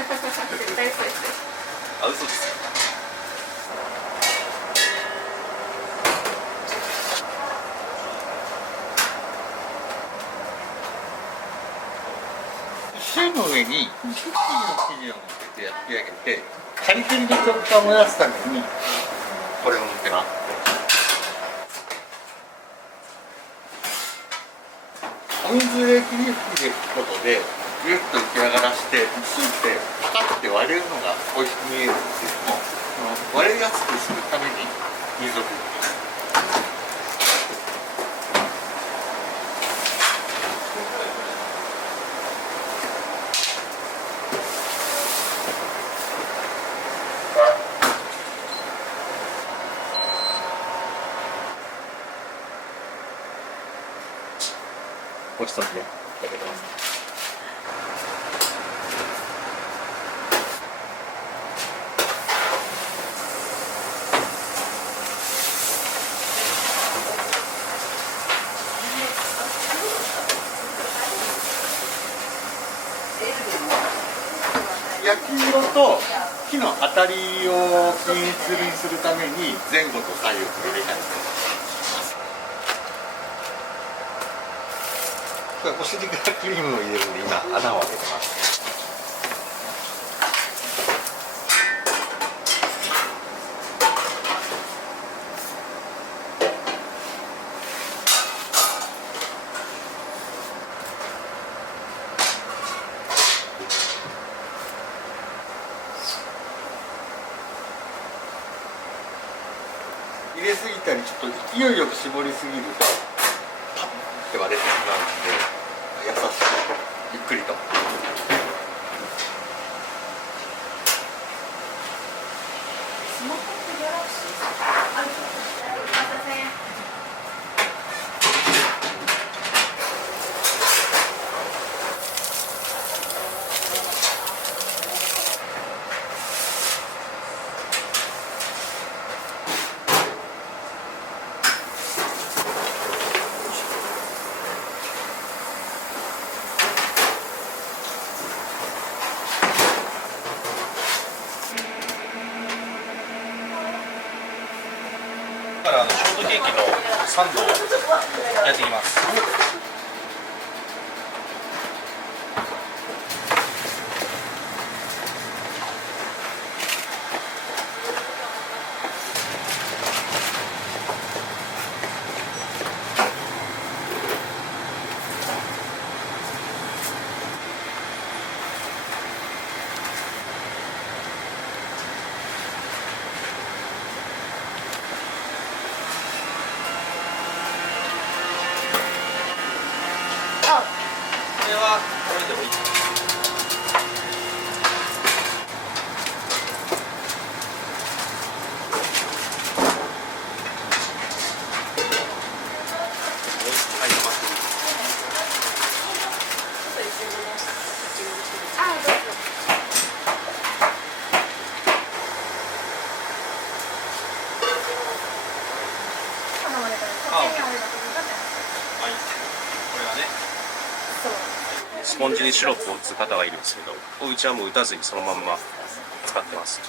絶対そうです。あ、嘘です。シの上にクッキーの生地を乗せて焼き上げて、カリカリで食感を出すためにこれを乗ってます。お水で霧吹きで吹くことでギュッと浮き上がらして、スーってパカッて割れるのが美味しく見えるんですけども、割れやすくするために水を吹く。ごちそうさまでいただきます。焼き色と火の当たりを均一にするために前後と左右を入れたりします。これお尻からクリームを入れるんで今穴を開けてます。入れすぎたりちょっと勢いよく絞りすぎるとパッって割れてしまうので、優しくゆっくりと。スマホってギャラクシーあるとからショートケーキのサンドをやっていきます。これはこれでもいい。スポンジにシロップを打つ方がいるんですけど、うちはもう打たずにそのまんま使ってます。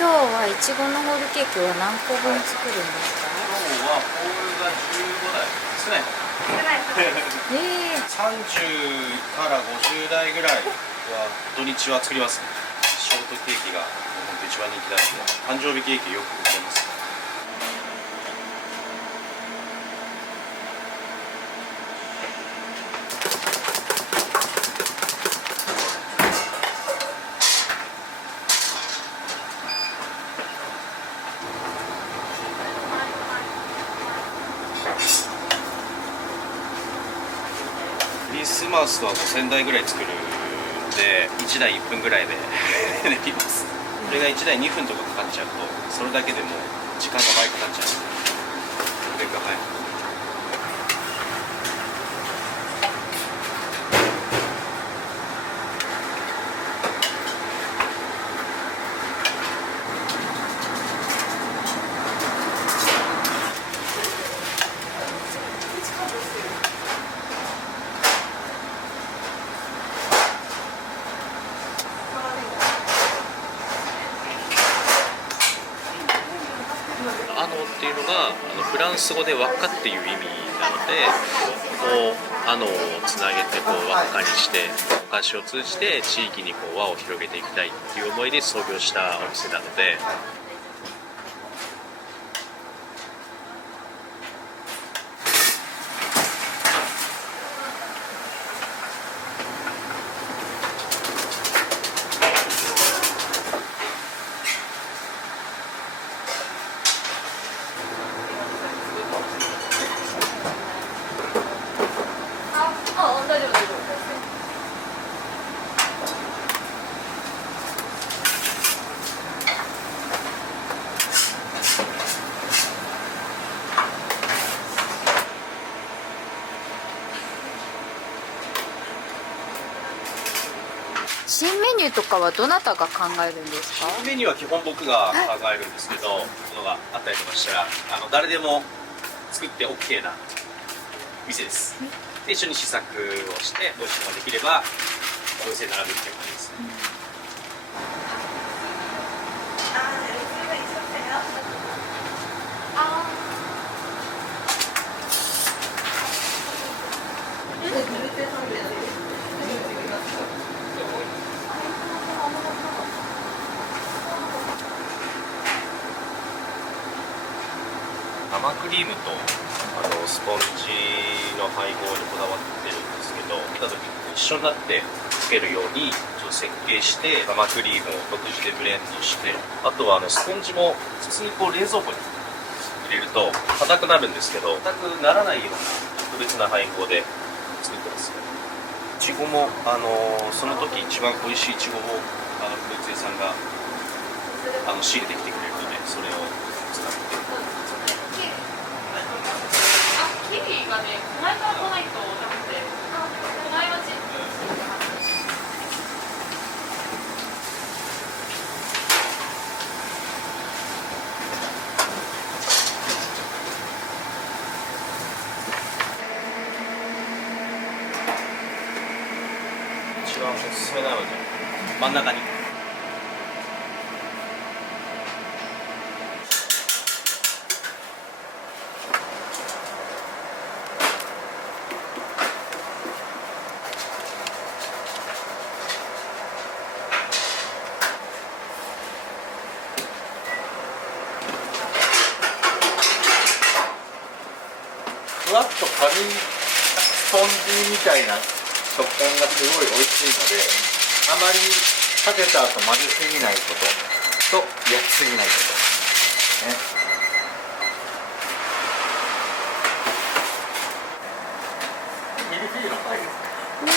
今日はいちごのホールケーキは何個分作るんですか？今日はホールが15台ですね。30から50台ぐらいは土日は作りますね。ショートケーキが本当一番人気なので、誕生日ケーキよく売ってます。2マウスは5000台ぐらい作るんで1台1分ぐらいでできます。これが1台2分とかかかっちゃうとそれだけでもう時間が倍かかっちゃう。これが早くっていうのがフランス語で輪っかっていう意味なので、こうをつなげてこう輪っかにしてお菓子を通じて地域にこう輪を広げていきたいっていう思いで創業したお店なので。新メニューとかはどなたが考えるんですか？メニューは基本僕が考えるんですけど、ものがあったりとかしたら誰でも作って OK な店です。で一緒に試作をして美味しいのができればお店に並ぶっていう感じですね。生クリームとスポンジの配合にこだわってるんですけど、見た時に一緒になってつけるようにちょっと設計して生クリームを独自でブレンドして、あとはスポンジも普通にこう冷蔵庫に入れると硬くなるんですけど、硬くならないような特別な配合で作ってます。いちごもその時一番美味しいいちごをフルーツ屋さんが仕入れてきてくれるので、それを使って。キリがね、前から来ないとなくて、前は一番おすすめなので真ん中に。ふわっと軽いスポンジみたいな食感がすごい美味しいので、あまりかけた後混ぜすぎないことと焼きすぎないことね。ミルフィーユのパイですね。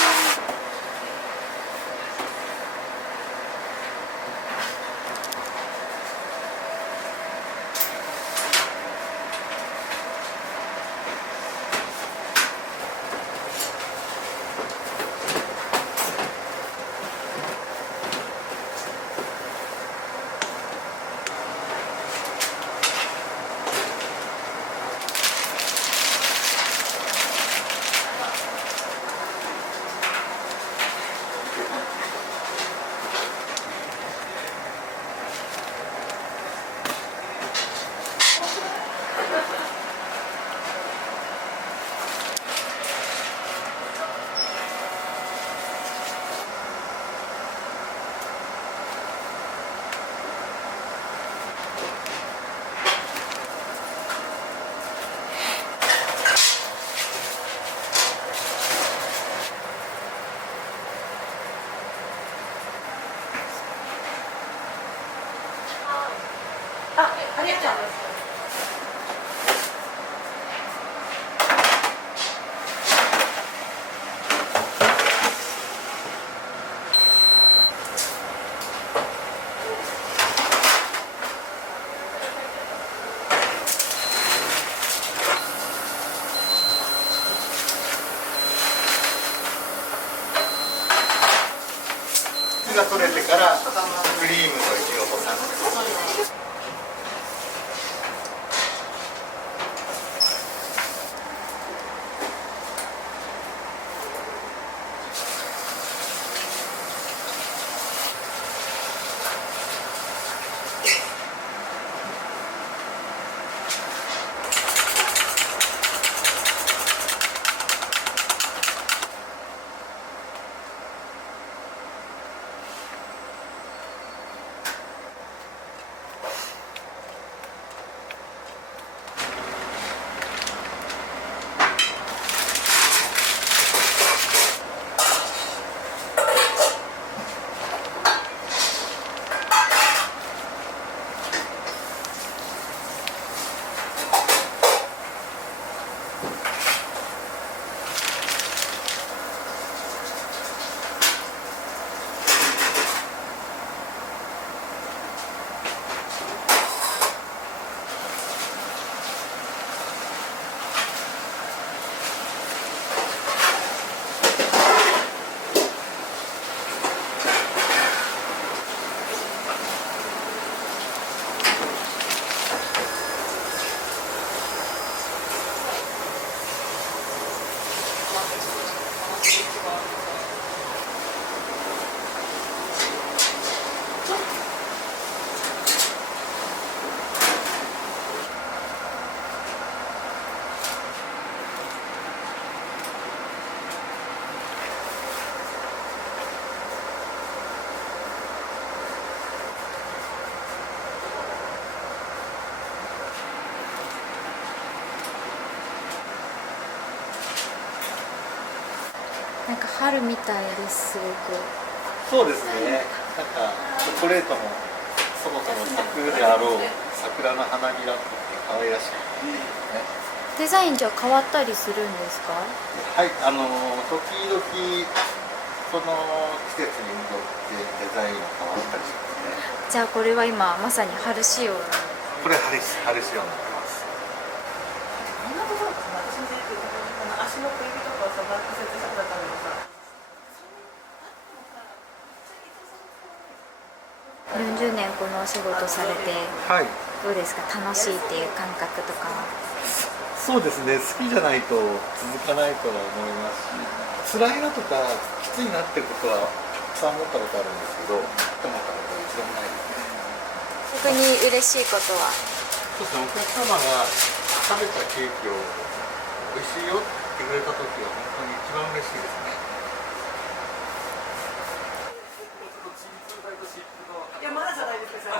なんか春みたいです、すごく。そうですね。なんかチョコレートもそもそも咲くであろう桜の花びらって可愛らしくていいですね。デザインじゃ変わったりするんですか？はい、時々その季節に戻ってデザインが変わったりしますね。じゃあこれは今まさに春仕様。これ春仕様になってます。こんなところかな、私のこの足の小指とかをさ、バック設定したくなったんだけどさ。40年このお仕事されてはい。どうですか？楽しいっていう感覚とかは。そうですね。好きじゃないと続かないとは思いますし、辛いなとかきついなってことはたくさん思ったことあるんですけど、思ったことは一度もないですね。逆に嬉しいことは？そうですね。お客様が食べたケーキを美味しいよって言ってくれた時は本当に一番嬉しいですね。いや、まだじゃないですか。こ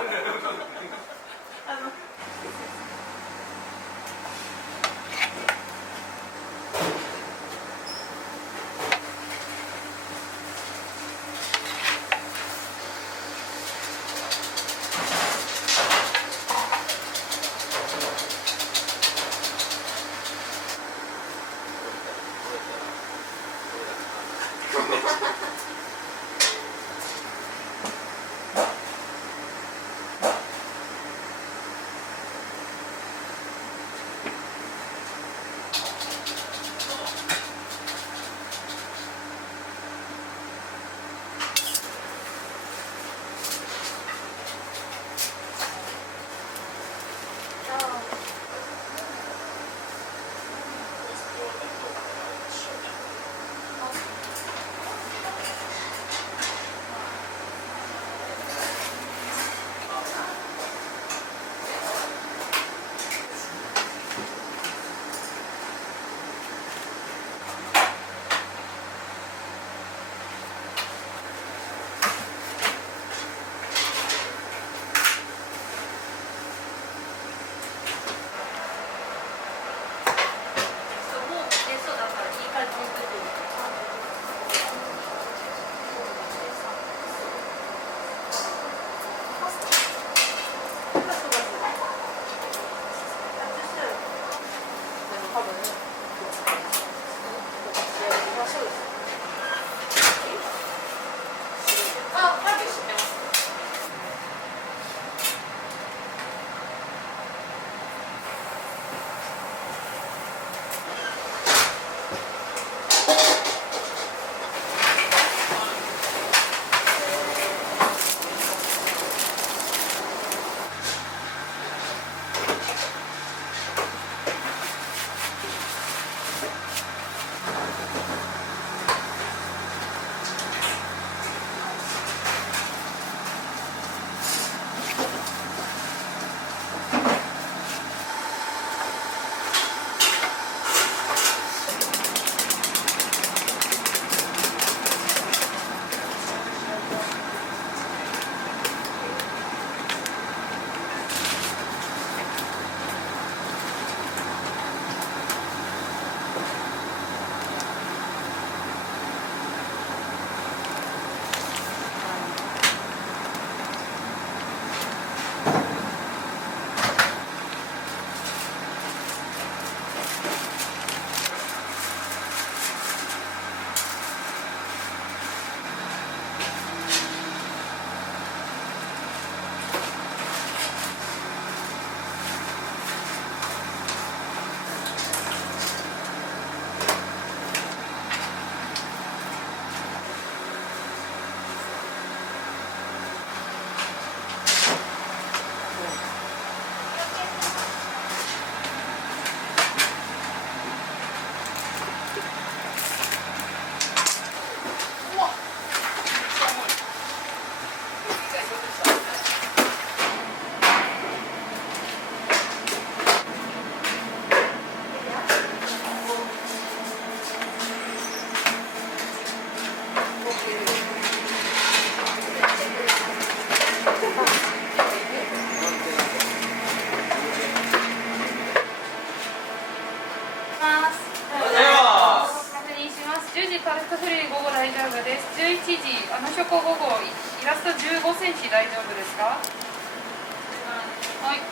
ます。確認します。10時パスタフリー午後大丈夫です。11時ショコ午後イラスト15センチ大丈夫ですか？はい。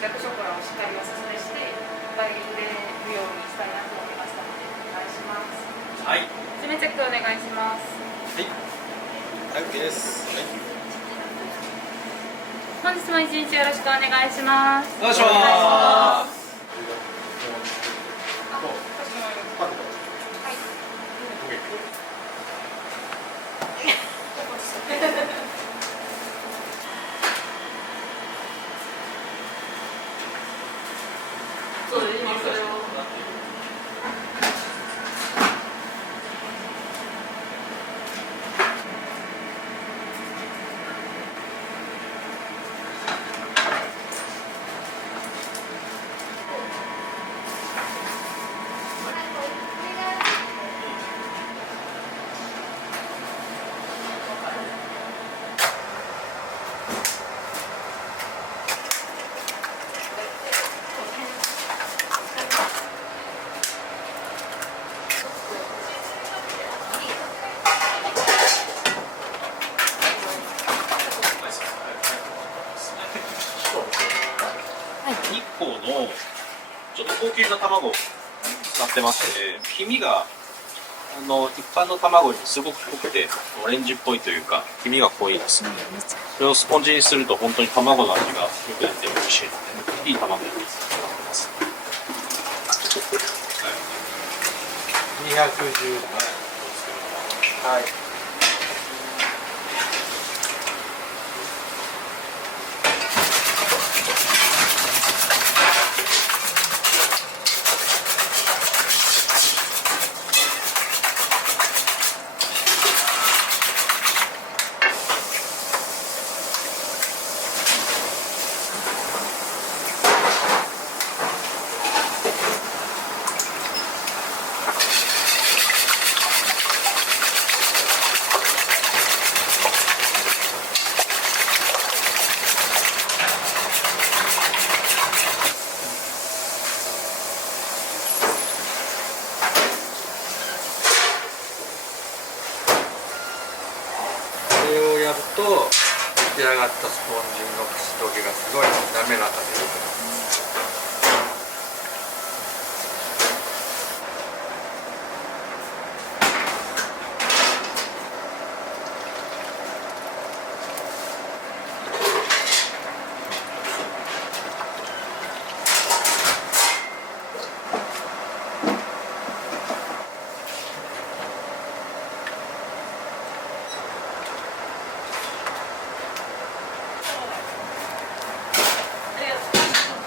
接着ショコラをしっかりおすすめして代理でるようにしたいなと思いましたのでお願いします。はい。爪チェックお願いします。はい、OK です。本日も一日よろしくお願いします。お願いします。日光のちょっと高級な卵を使ってまして、黄身が一般の卵よりすごく濃くてオレンジっぽいというか黄身が濃いです。それをスポンジにすると本当に卵の味がよく出て美味しいので、いい卵になってます。210はい。これをやると出来上がったスポンジの口溶けがすごい滑らかでよくなります。ありがとうございます。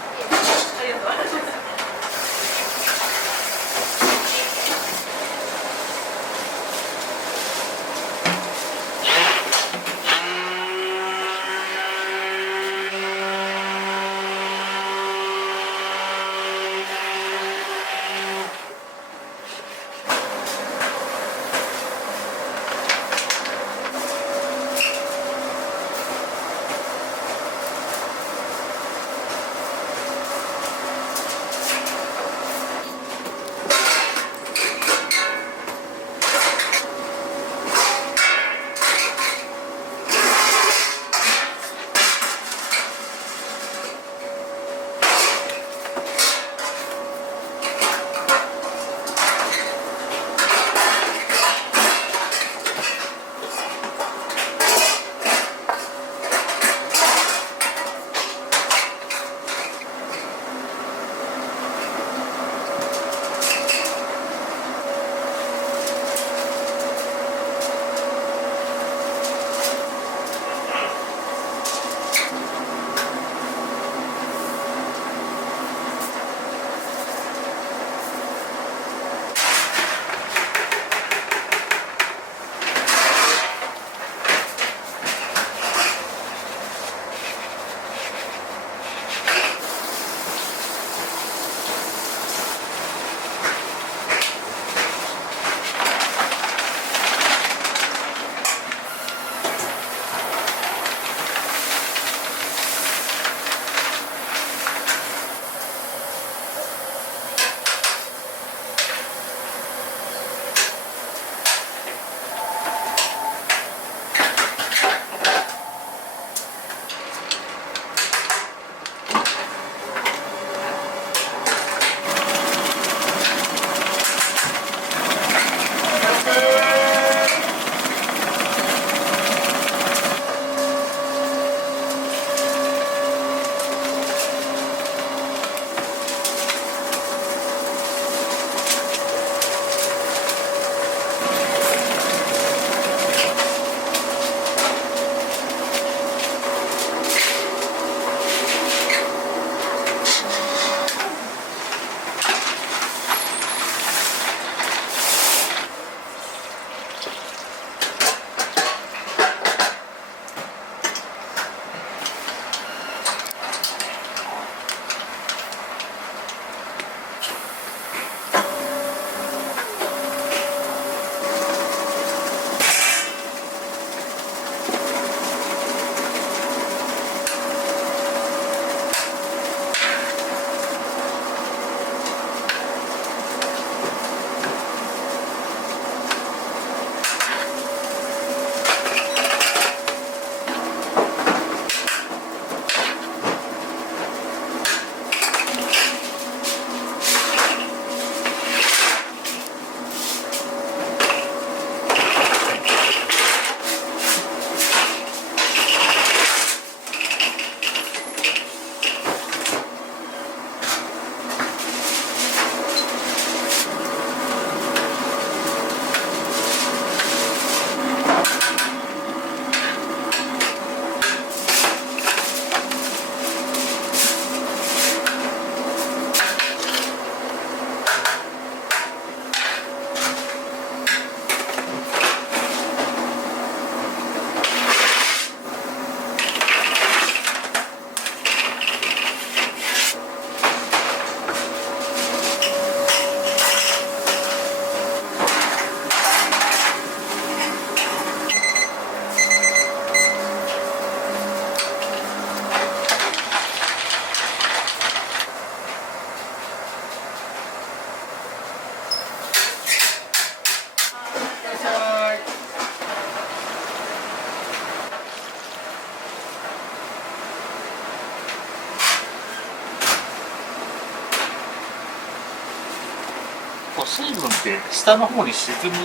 こう水分って下の方に沈み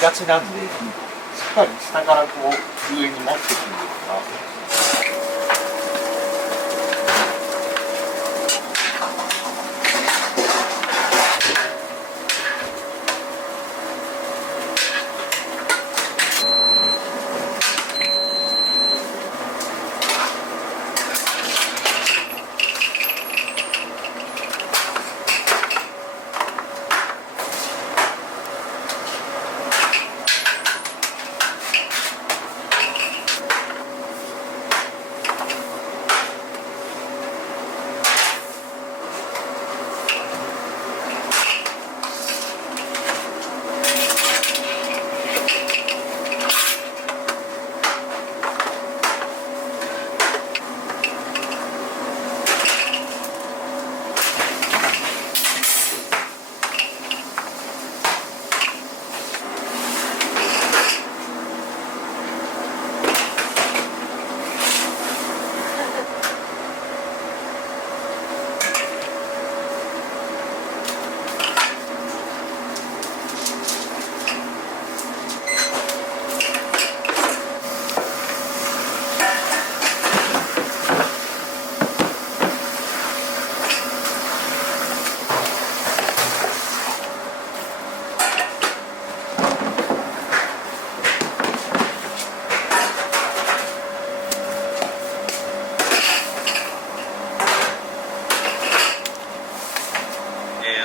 がちなんで、しっかり下からこう上に持ってくるような。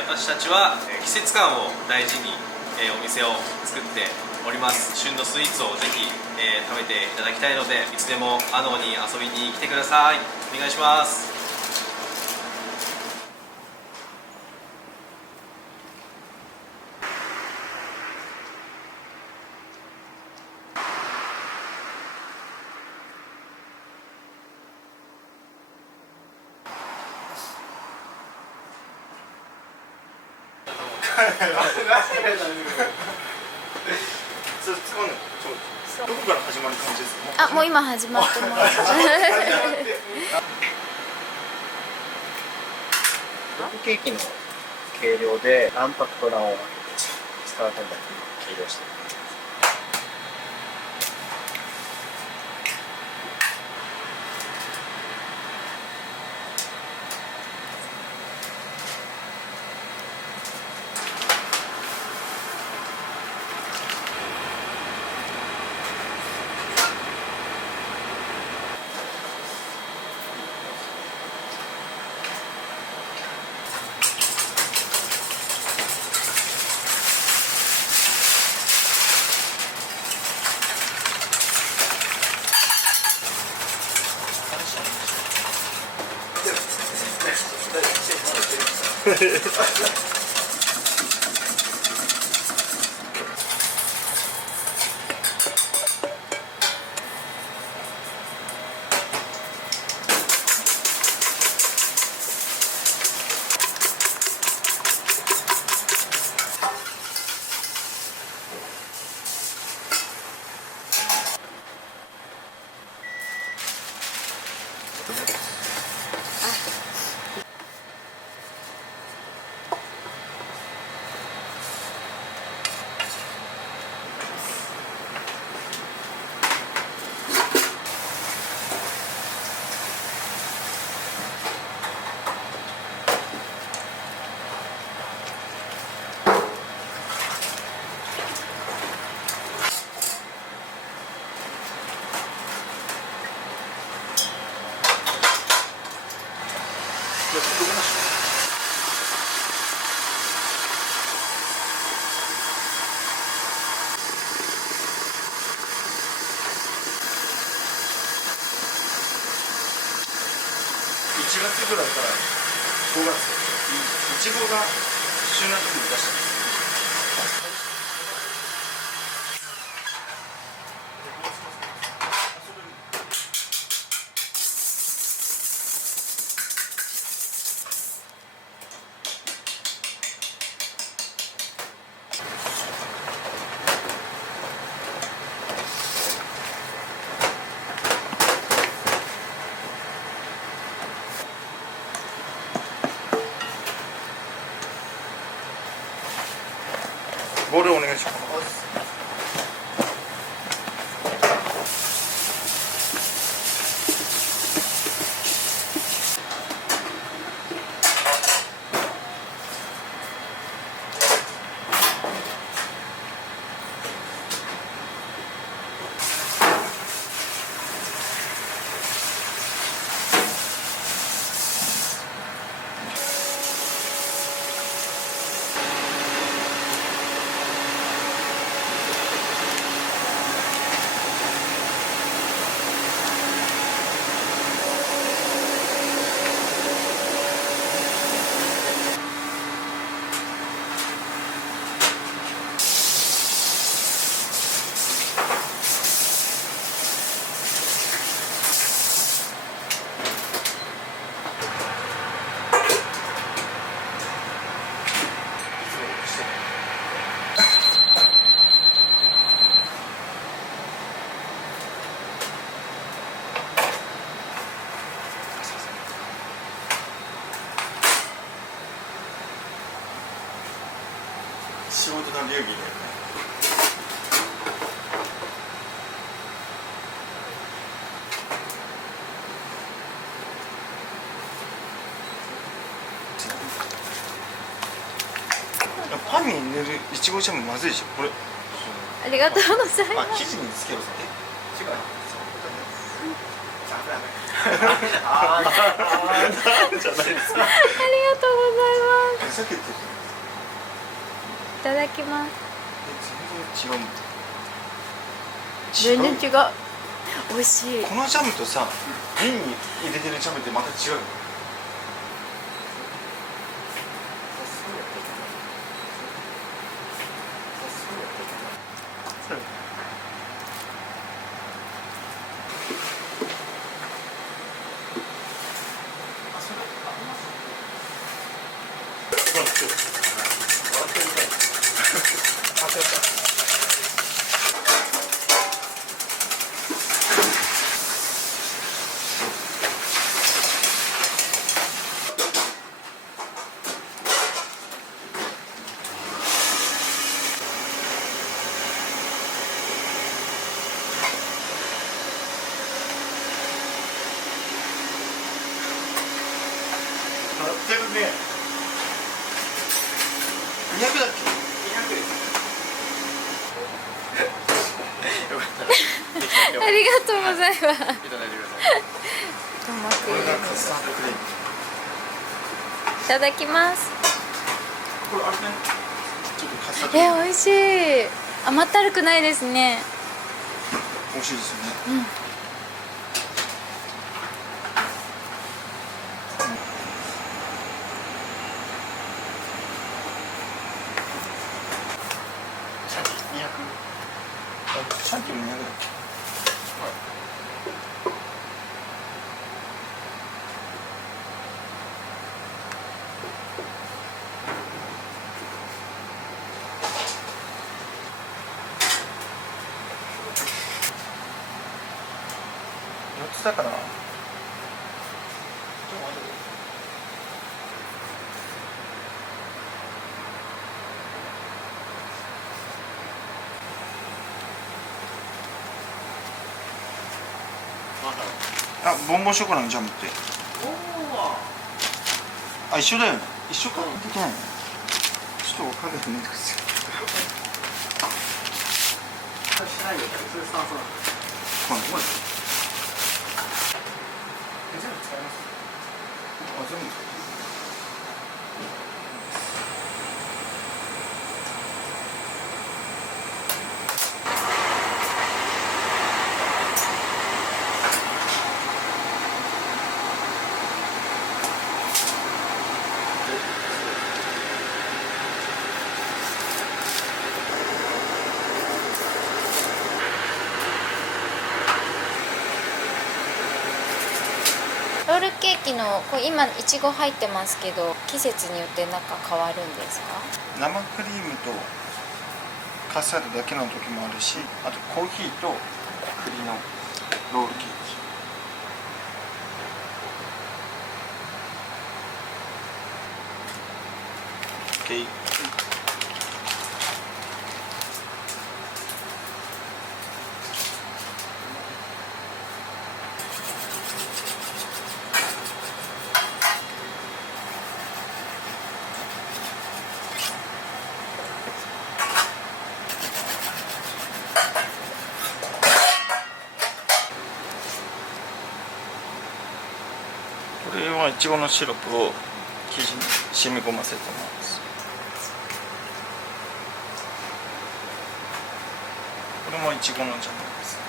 私たちは季節感を大事にお店を作っております。旬のスイーツをぜひ食べていただきたいので、いつでもアノーに遊びに来てください。お願いします。どこから始まる感じですか？あ、もう今始まってます。ケーキの計量で卵白と卵黄を使うために計量しています。1月ぐらいから5月いちごが旬な時に出したんです。ボールお願いします。仕事の流儀だよね。パンに塗るいちごジャムまずいでしょこれ。ありがとうございあ、ます。生地につけるさ。違う。ありがとうございます。さっき言ってた。いただきます。全然違う。全然違う。美味しい。このジャムとさ、瓶に入れてるジャムってまた違うよ。全部ね、200だっけ？200です。ありがとうございます。いただいてください。トマクリこれがームカスタードクリーム。いただきます。これあれね、ちょっとカスタードクリーム。美味しい。甘ったるくないですね。美味しいですよね。シャンティも200だっけ？4つだから。あ、ボンボンショコラのジャムって。あ、一緒だよね。一緒か。できないね。ちょっとわかんないんですよ。この全部使います。あ、全部使います。ロールケーキのこれ今いちご入ってますけど、季節によって中変わるんですか？生クリームとカスタードだけの時もあるし、あとコーヒーと栗のロールケーキ。OK。ちごのシロップを生地に染み込ませてます。これもいちごのジャムです。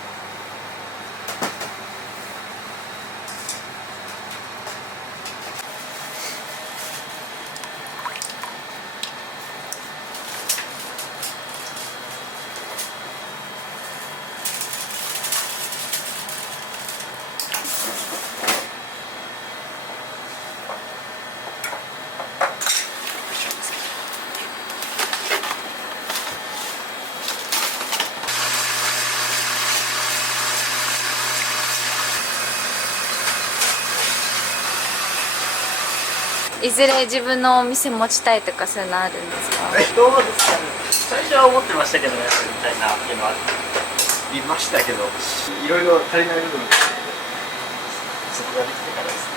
いずれ自分のお店持ちたいとかそういうのあるんですか？どうですかね。最初は思ってましたけどね、みたいなっていうのはありましたけど、いろいろ足りない部分がそこができてからですね。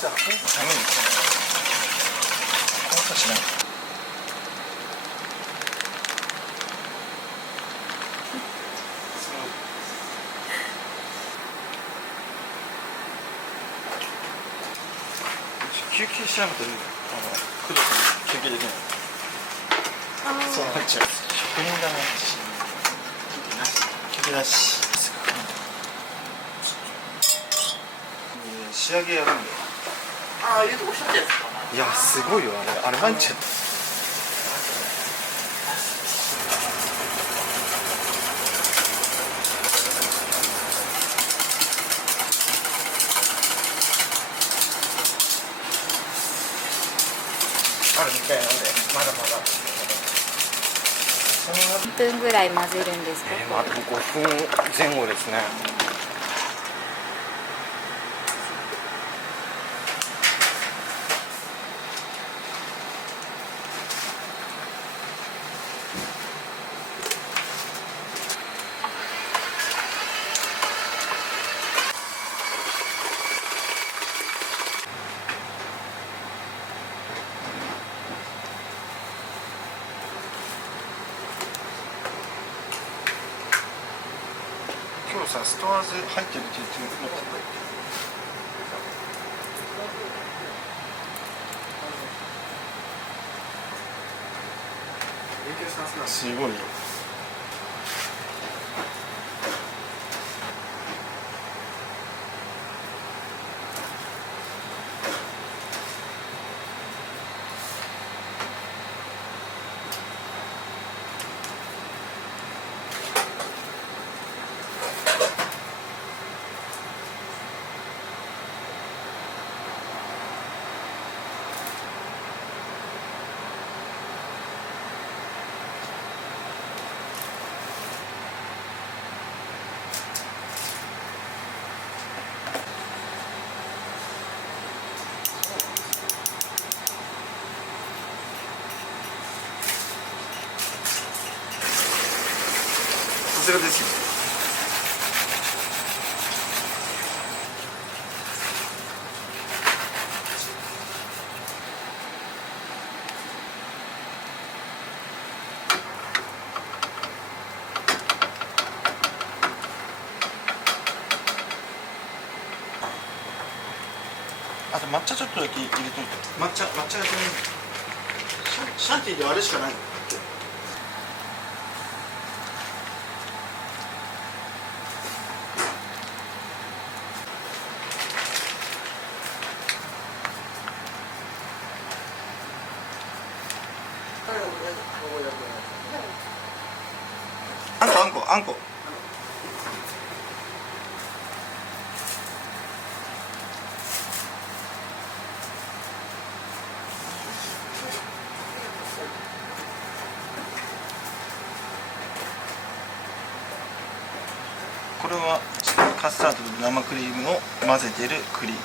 じゃあ、寒いんですかね。こうしない。休憩しちゃうと、工藤さん休憩できない。そうなっちゃう。職人だね。休憩なし。ちだし、仕上げやるんだよ。ああ、言うとおっしゃったやつかな。いやすごいよあれ入っちゃった。あるみたいなんでまだまだ。何分ぐらい混ぜるんですか？あと5分前後ですね。今日さストアーズ入ってるって言ってもらってない？すごいよ。さすがですよ。あと抹茶ちょっとだけ入れといて。抹茶がね、シャンティーであれしかない。あんこ。これはカスタードと生クリームを混ぜてるクリーム。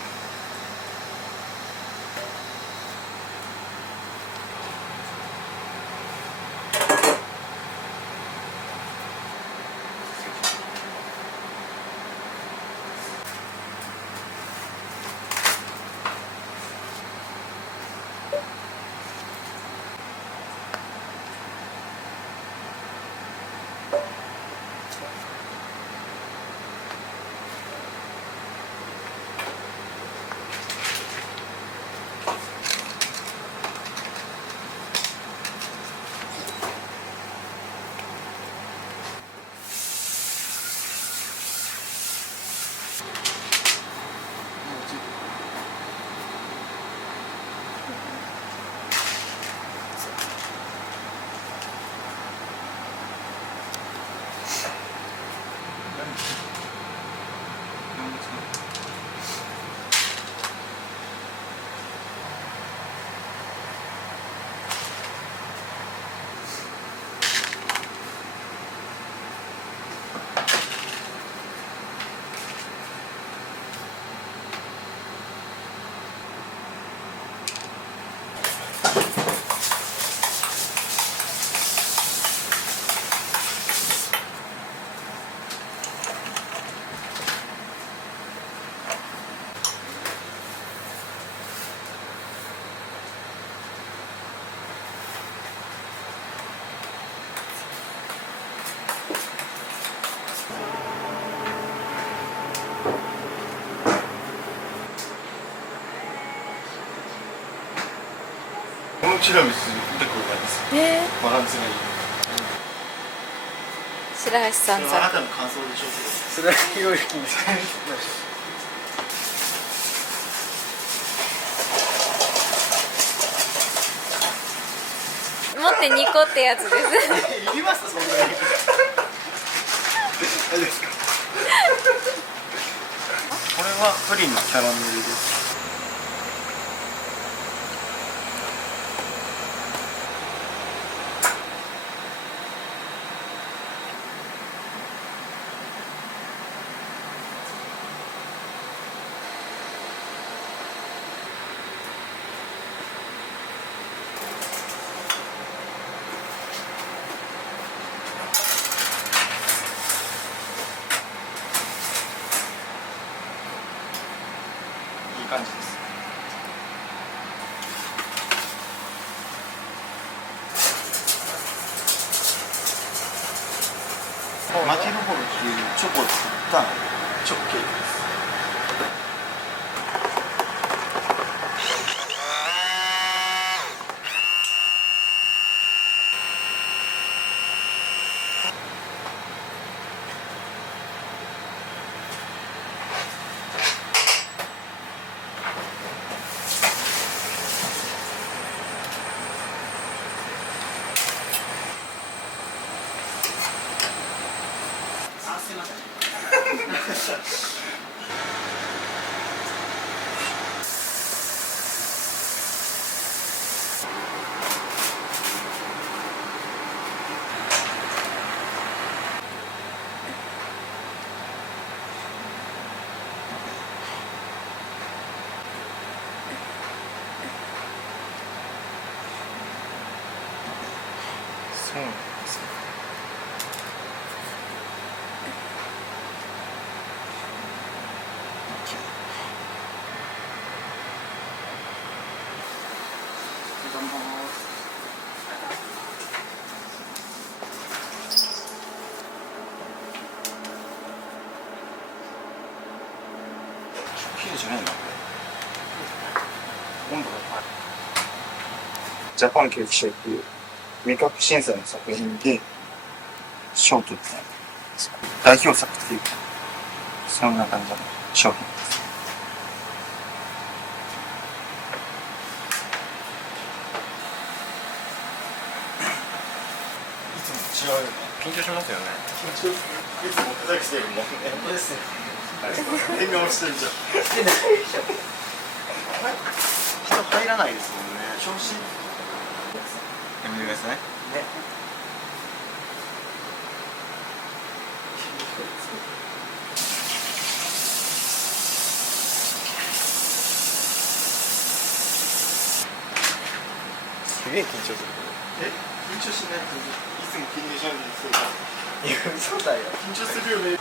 このティラミス見てこれなんですよ。バランスがいい。白橋さんあなさたの感想でしょうそれはいろいろ聞いて持って2個ってやつですいりますそんなに大丈夫ですかこれはプリンのキャラメルですいい感じです。マティルホルっていうチョコを作ったチョコケーキです。あ、すいませんそうなんですね。綺麗じゃないな、これ。温度がジャパンケーキショーっていう味覚審査の作品で賞を取った代表作っていうか、そんな感じの商品です。いつもと違うよね。緊張しますよね。緊張する。いつも岡崎してるもんね。本当ですね。変顔してるじゃん。してないでしょ。人入らないですもんね。調子。やめてください。ね。すげえ緊張する。え？緊張しない。いつも緊張しないんですよ。いや、嘘だよ。緊張するよね。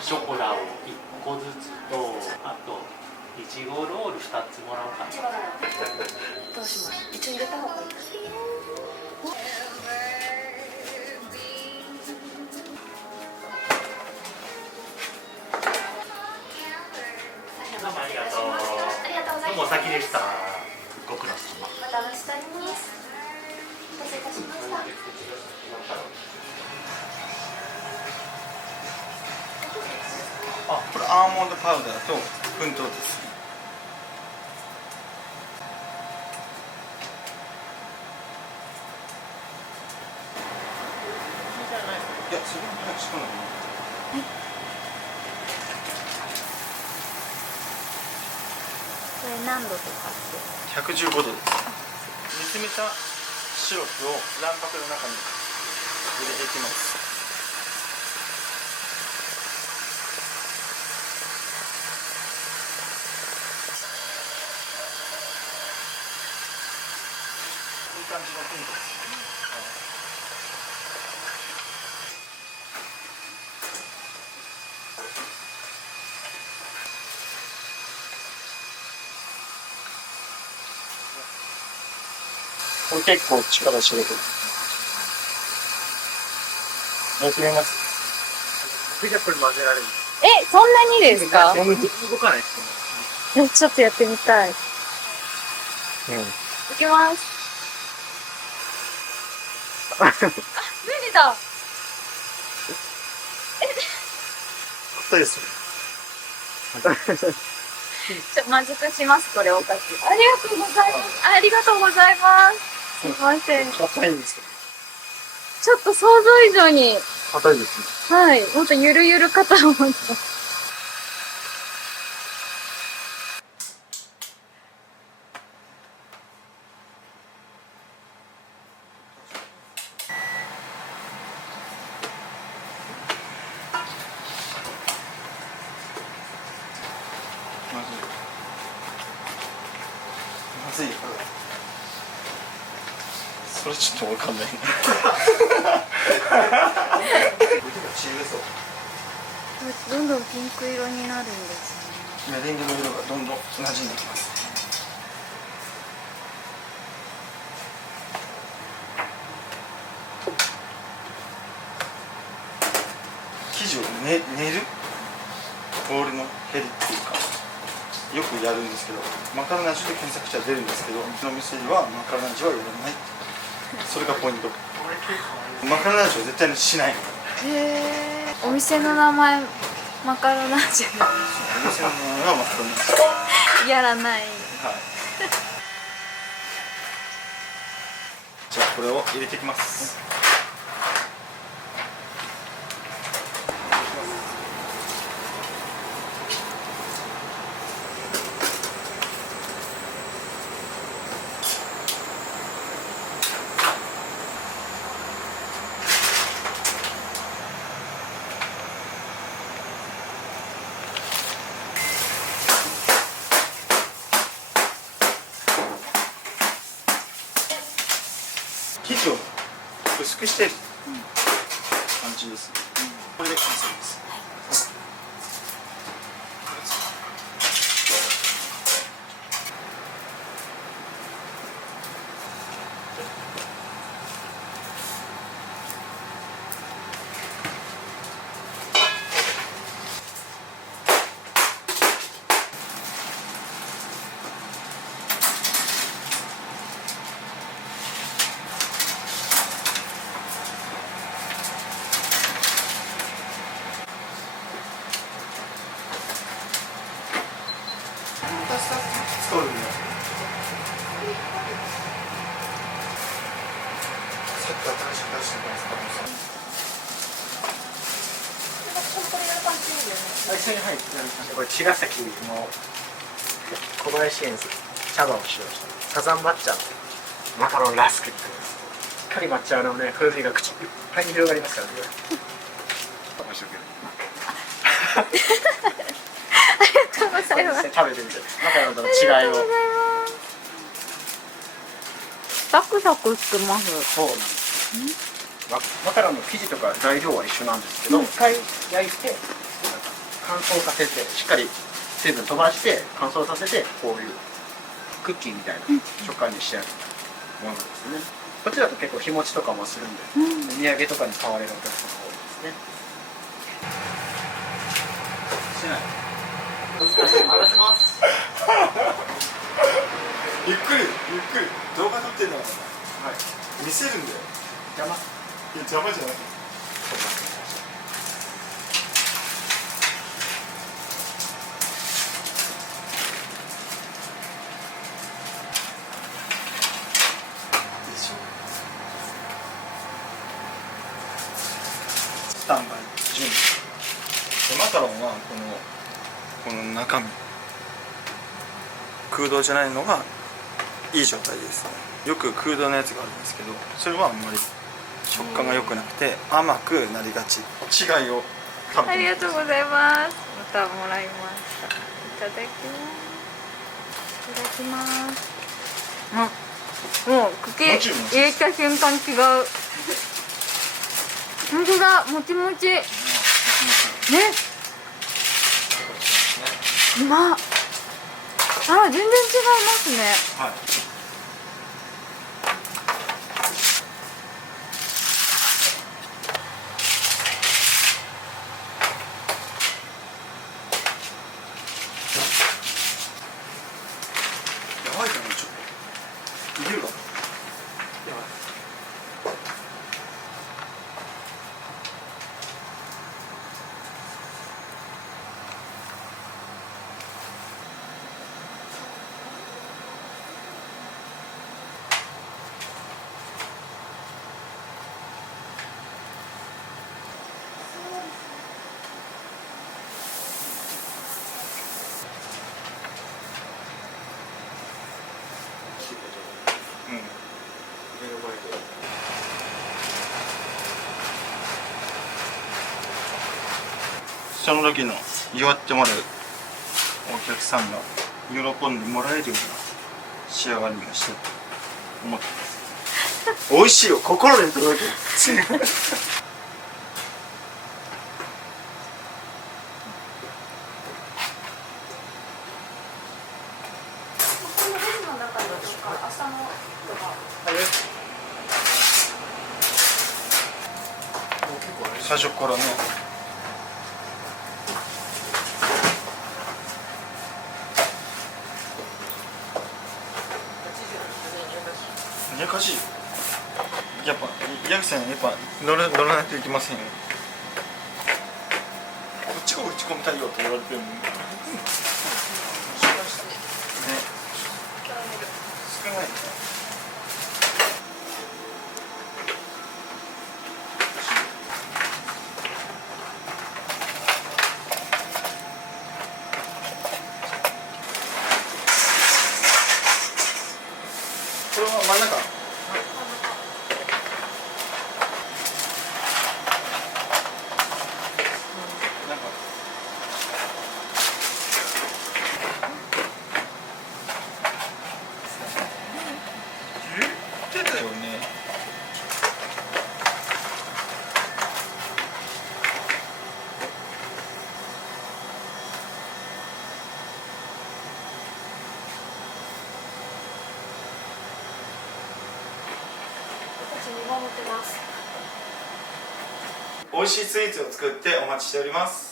ショコラを1個ずつと、あといちごロール2つもらおうかな。どうします？一応入れた方がいいです。どうもありがとう。どうもお先でした。ご苦労様。またお待ちしております。お待たせいたしました。これアーモンドパウダーと粉糖です。いや、それも早くしかない。これ何度とかって115度です。煮詰めたシロップを卵白の中に入れていきます。いい感じのピンクです。これ結構力仕事です。やってみます。じゃこれ混ぜられる。そんなにですか？動かないですちょっとやってみたい。いきます。無理だ。硬いですよ。満足します、これお菓子。ありがとうございます。ありがとうございます。すいません。硬いんですけど。ちょっと想像以上に、硬いですね。はい、もっとゆるゆるかと思った。まずい。それちょっとわかんない。どんどんピンク色になるんですね。メレンゲの色がどんどん馴染んできます。生地を練るボールのヘリっていうかよくやるんですけど、マカロナ味で検索したら出るんですけど、うちの店ではマカロナ味はやらない。それがポイント。マカロナ味は絶対にしない。へえ。お店の名前マカロナ味。お店の名前はマカロナ味。やらない。はい。じゃあこれを入れていきます。生地を薄くしてる感じです。これで完成です。ストールにさっき新しく出してください。一緒に入ってこれ茅ヶ崎の小林園茶葉を使用したサザン抹茶のマカロンラスクになります。しっかり抹茶のね風味が口いっぱいに広がりますからね。面白くございます。食べてみてマカロンとの違いを。サクサクしてます。そうなんです。マカロンの生地とか材料は一緒なんですけど、一回焼いて乾燥させてしっかり水分飛ばして乾燥させてこういうクッキーみたいな食感に仕上げたものですね。こっちだと結構日持ちとかもするんで、お土産とかに買われるお客さんが多いですね。しない。話します。ゆっくりゆっくり動画撮ってんだから。はい。見せるんだよ。邪魔。いや邪魔じゃない。カロンはこの中身空洞じゃないのがいい状態ですね。よく空洞のやつがあるんですけど、それはあんまり食感が良くなくて甘くなりがち。違いを食べてみてありがとうございます。またもらいました。いただきます。いただきます。もう茎入れた瞬間違う。本当だ、もちもち。ね。うまっ。あ、全然違いますね。はい。やばいかな、ちょっと。いけるかな。その時の祝ってもらうお客さんが喜んでもらえるような仕上がりにしたいと思ってます。美味しいよ、心に届ける。最初からね。やっぱヤクさんやっぱ乗らないといけませんよ。こっちが打ち込みたいよって言われてるのに。ね。少ない。これは真ん中。美味しいスイーツを作ってお待ちしております。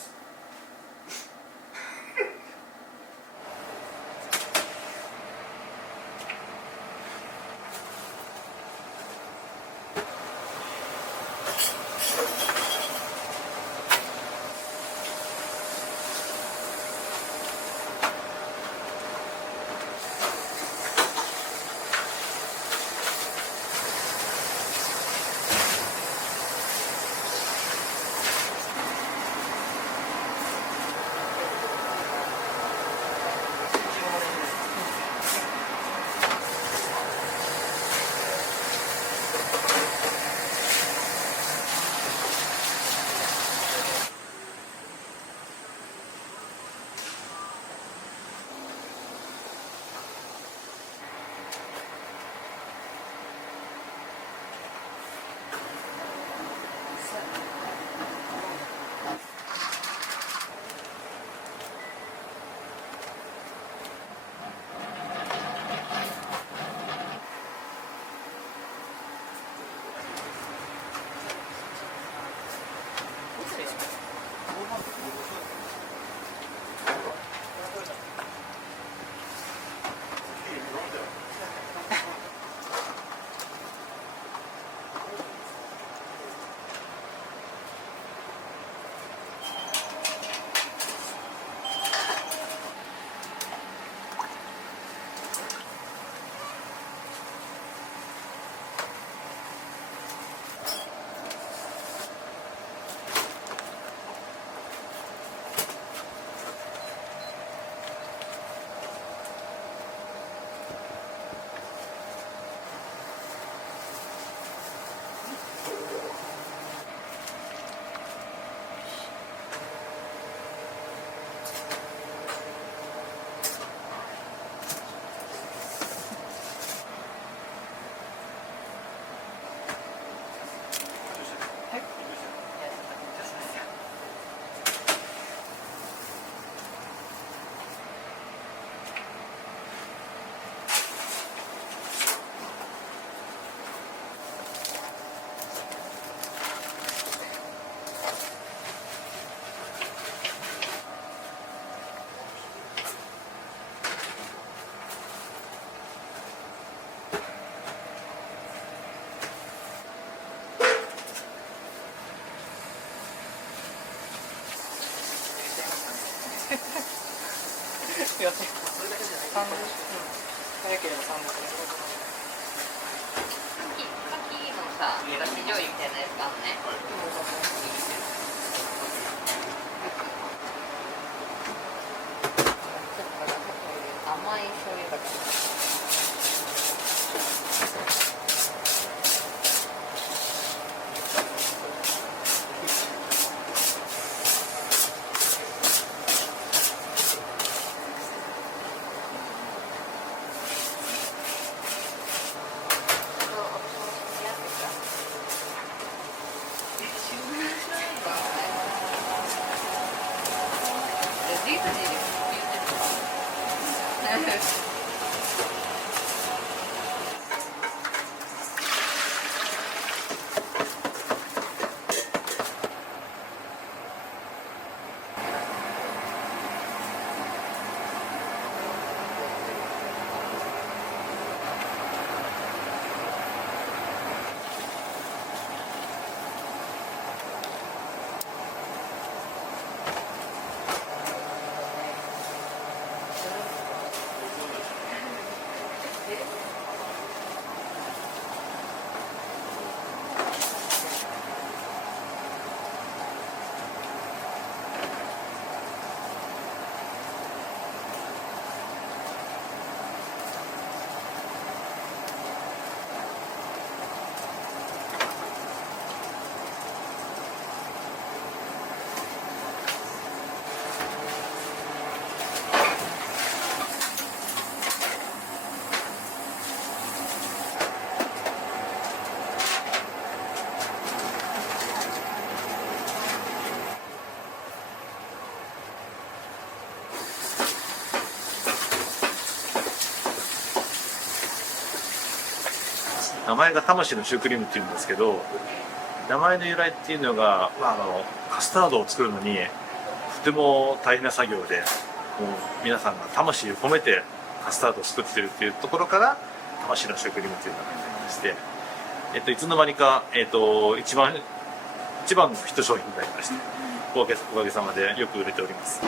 予定30分早ければ30分。牡蠣のさ、だし醤油みたいなやつがあるね。甘い醤油だから。名前が魂のシュークリームっていうんですけど、名前の由来っていうのが、カスタードを作るのにとても大変な作業で、もう皆さんが魂を込めてカスタードを作ってるっていうところから魂のシュークリームっていう名前になりまして、いつの間にか、一番のヒット商品になりまして、おかげさまでよく売れております。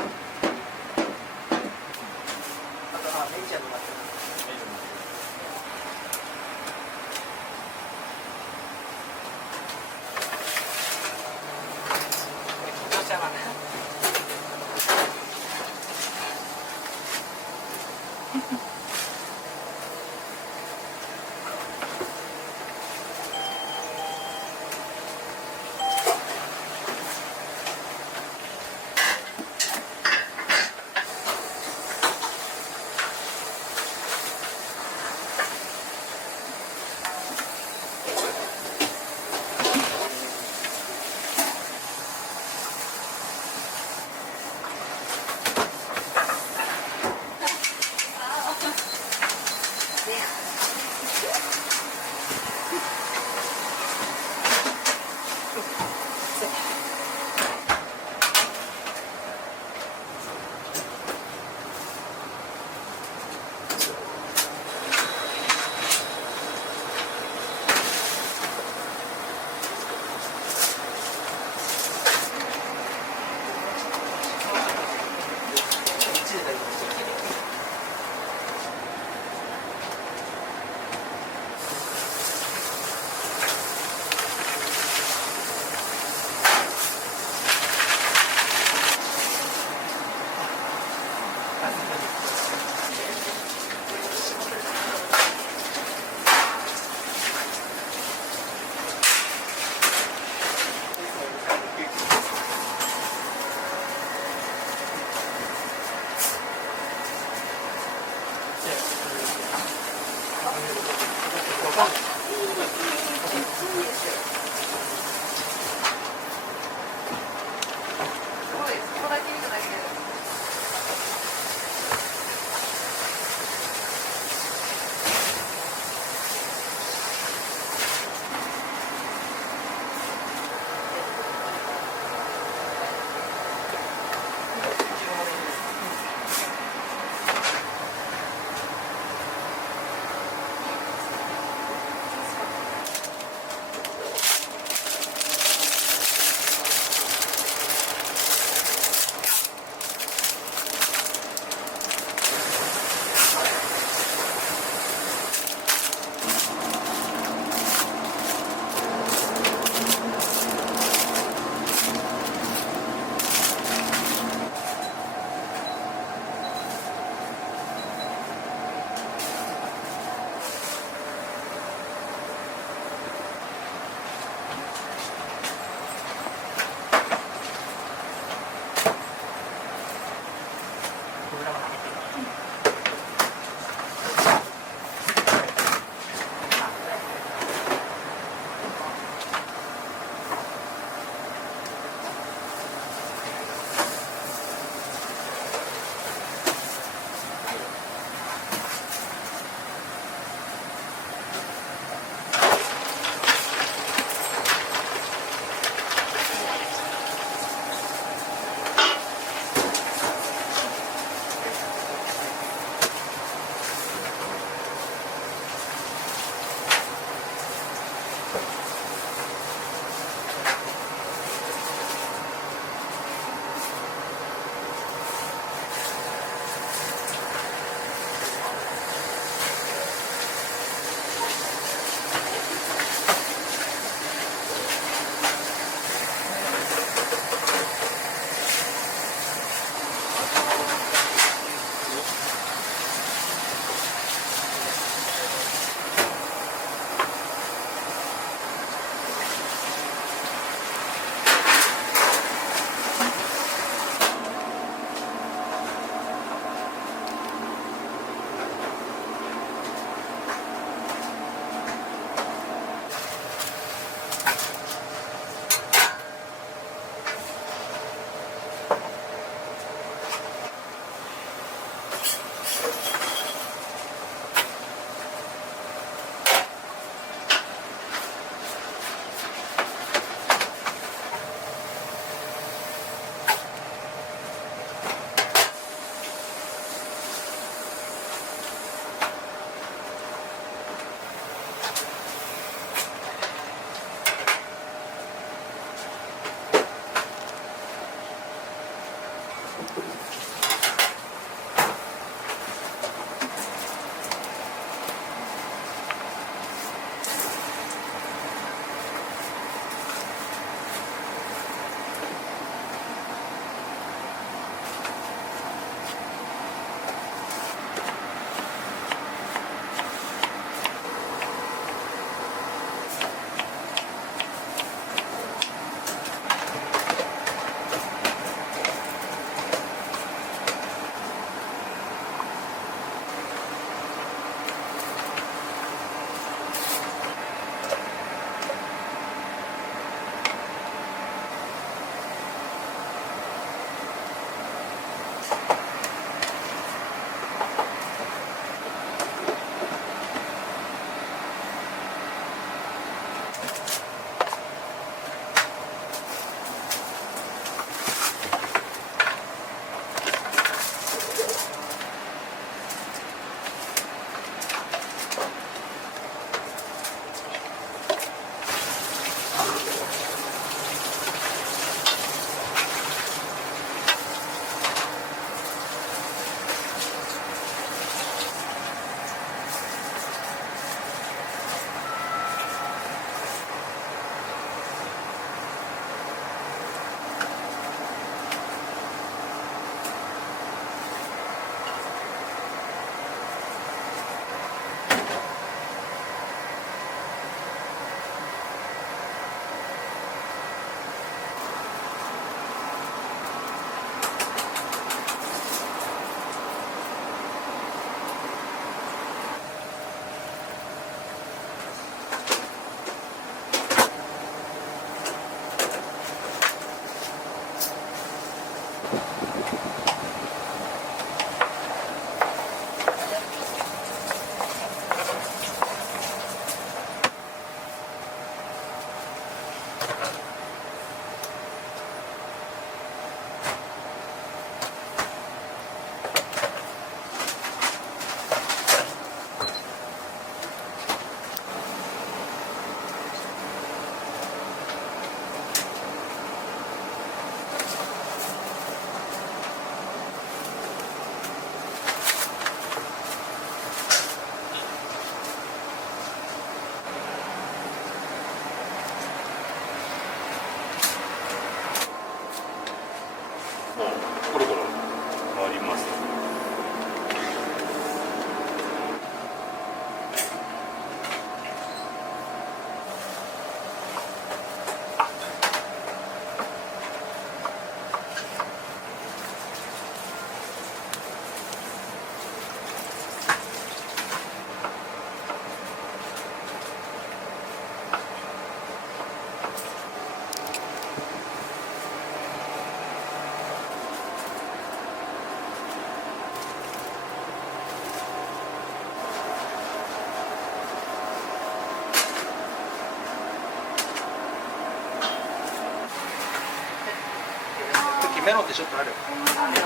メロンってちょっとある。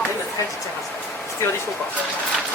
全部使い切っちゃいます。必要でしょうか。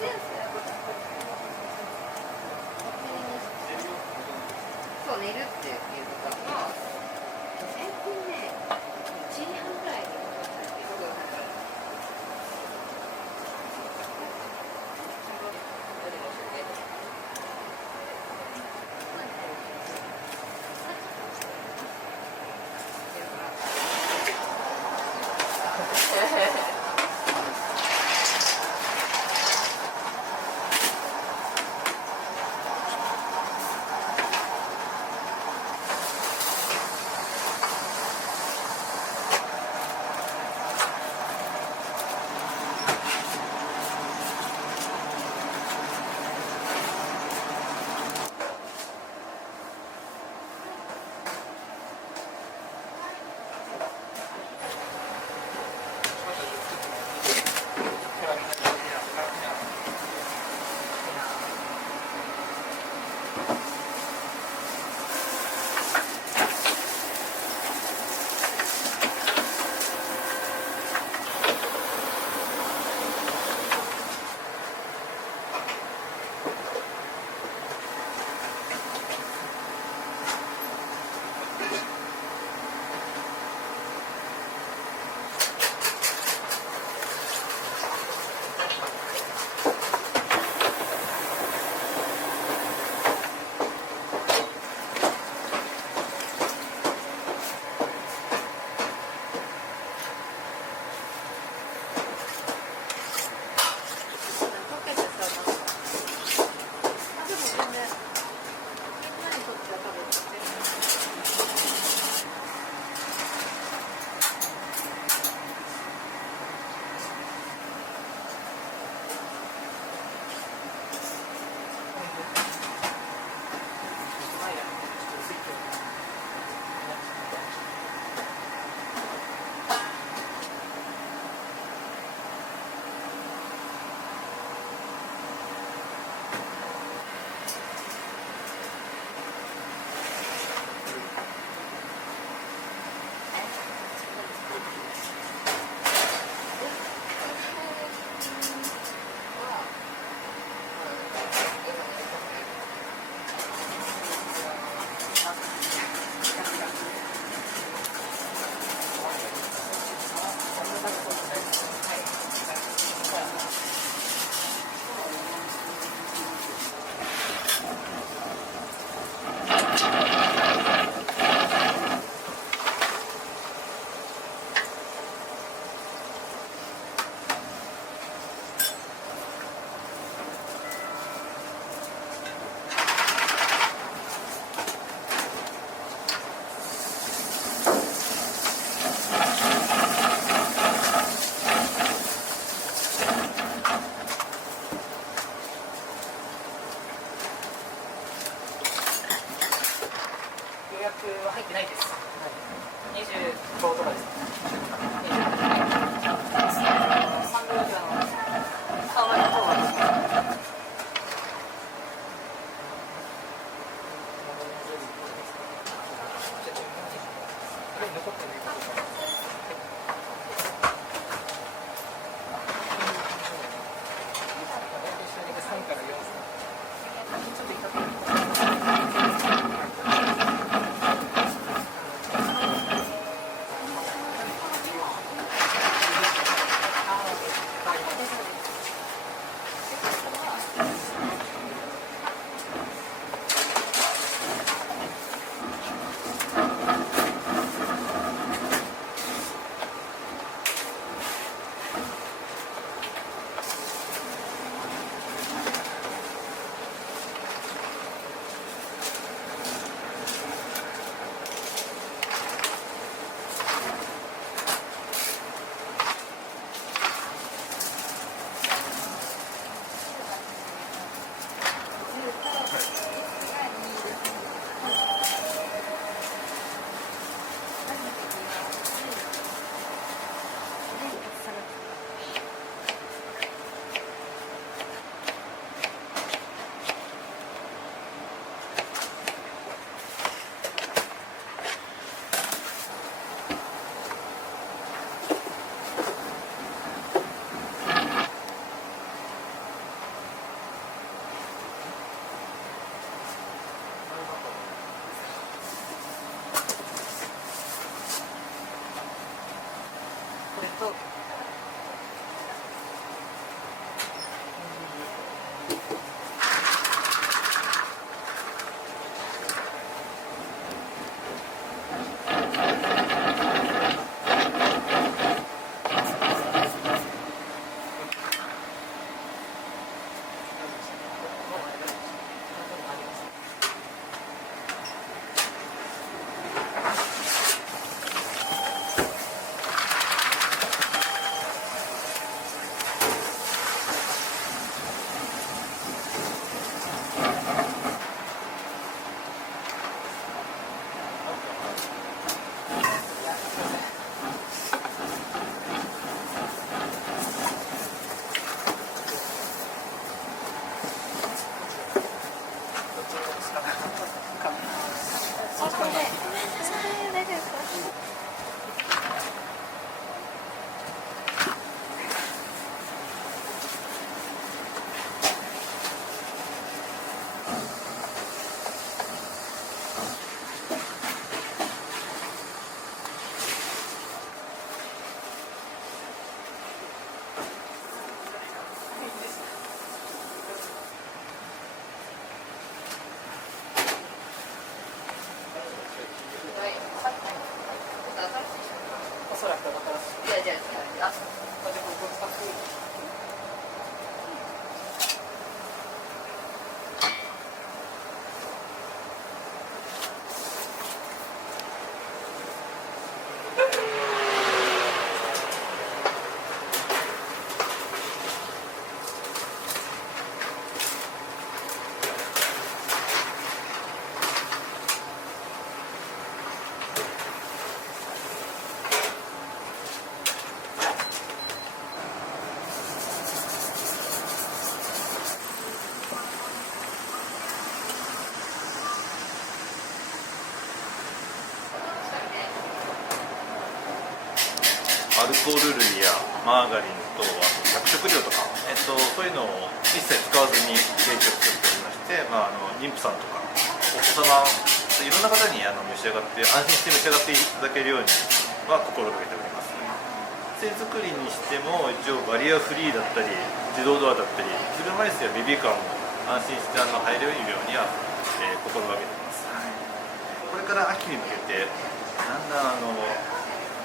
そう寝るっていうことは最近ね1時半ぐらいにルコール類やマーガリンとあと着色料とか、そういうのを一切使わずにケーキを作っておりまして、妊婦さんとかお子様いろんな方に召し上がって安心して召し上がっていただけるようには心がけております。店作りにしても一応バリアフリーだったり自動ドアだったり車椅子やベビーカーも安心して入れるようには、心がけています。これから秋に向けてだんだん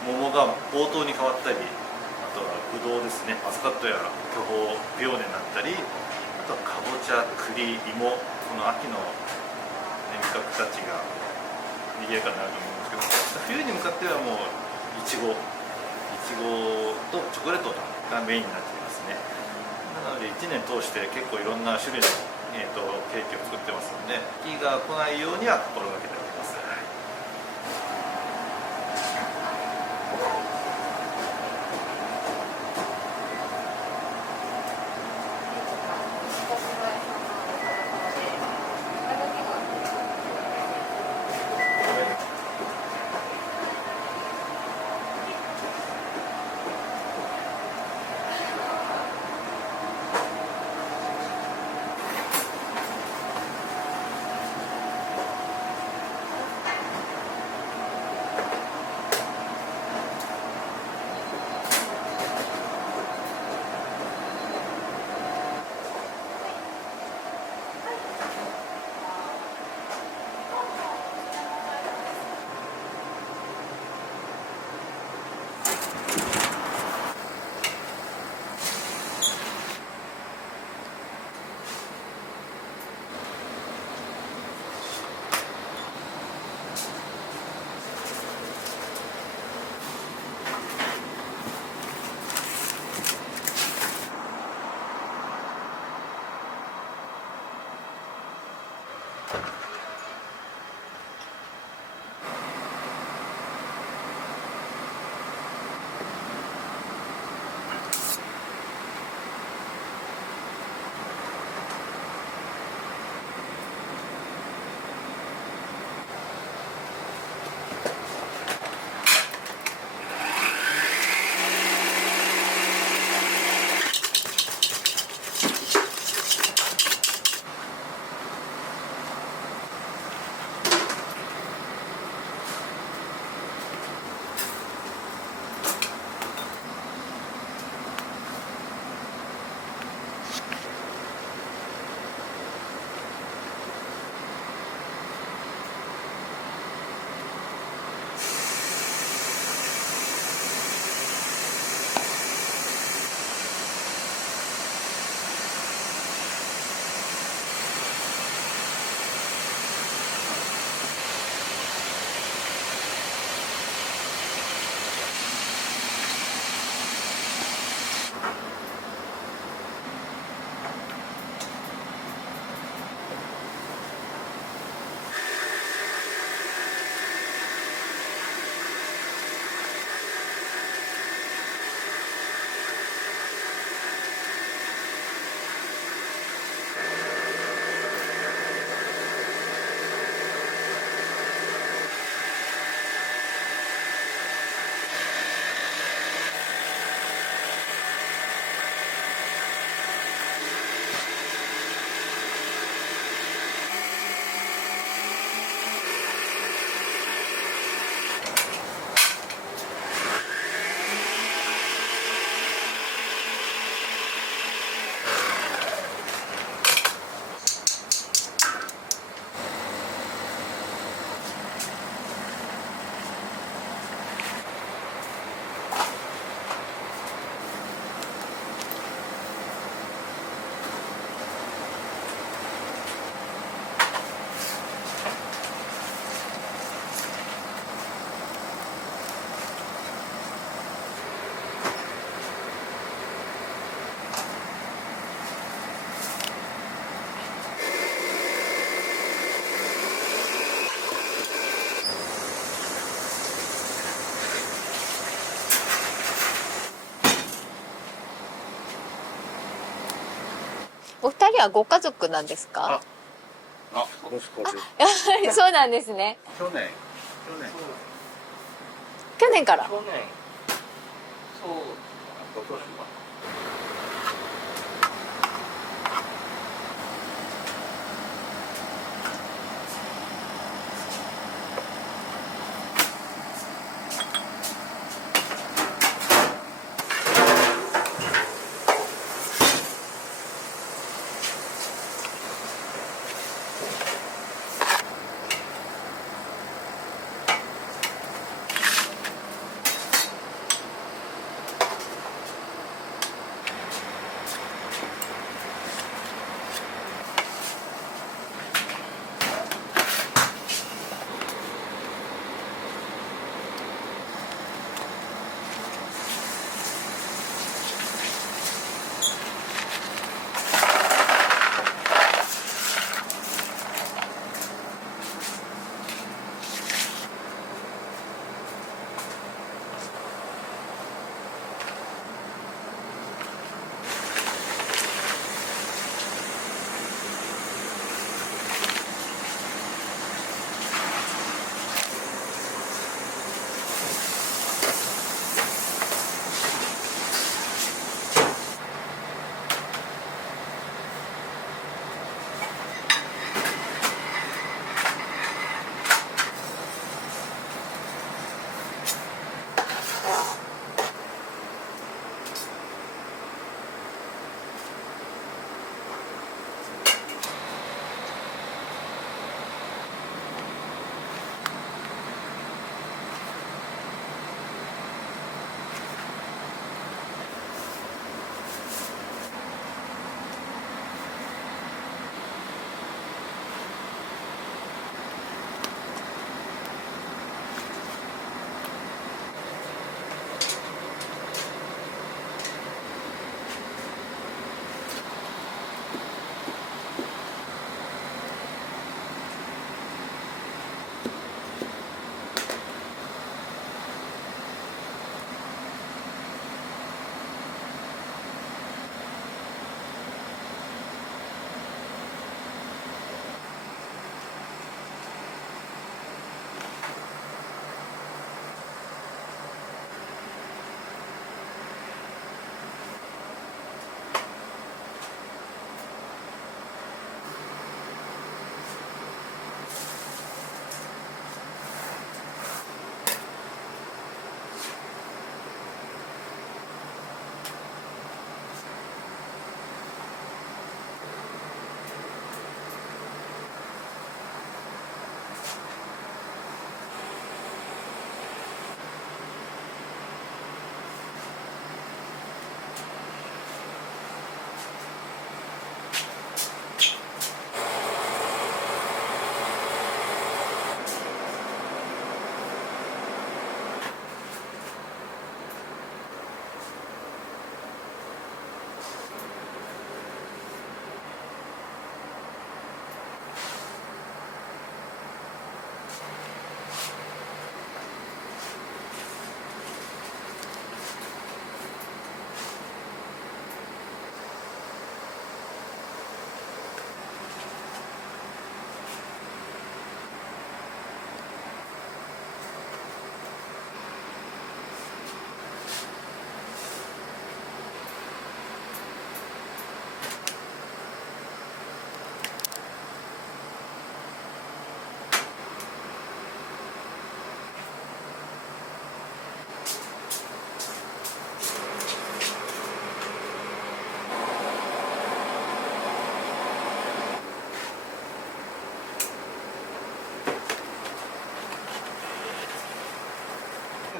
桃が冒頭に変わったり、あとはブドウですね、マスカットや巨峰、ピオーネになったり、あとはかぼちゃ、栗、芋、この秋の、味覚たちが賑やかになると思うんですけど、冬に向かってはもういちごとチョコレートがメインになっていますね。なので1年通して結構いろんな種類の、ケーキを作ってますので、飽きが来ないようには心がけております。お二人はご家族なんですか？やはりそうなんですね。去年去年から。去年そうします。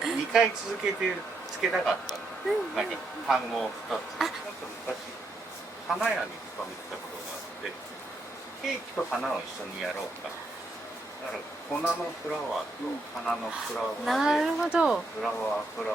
2回続けてつけたかったの、なんか単語を2つ。なんか昔花屋に勤めてたことがあって、ケーキと花を一緒にやろうか、だから粉のフラワーと花のフラワーで、なるほど。フラワーで、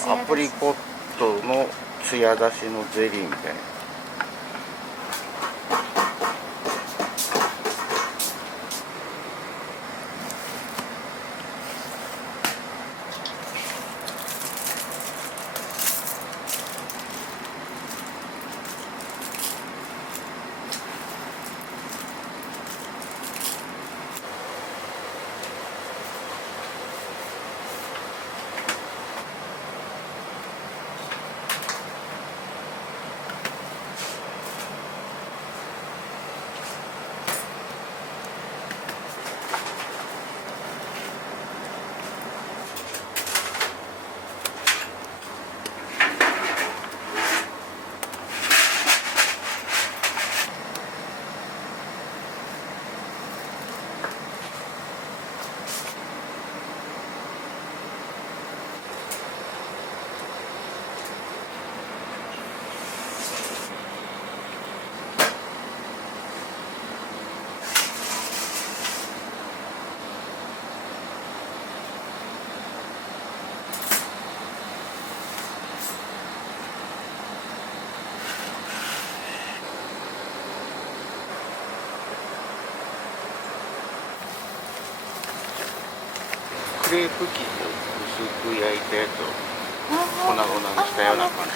艶出しアプリコットのツヤ出しのゼリーみたいな。クレープ生地を薄く焼いたやつを粉々にしたような感じ。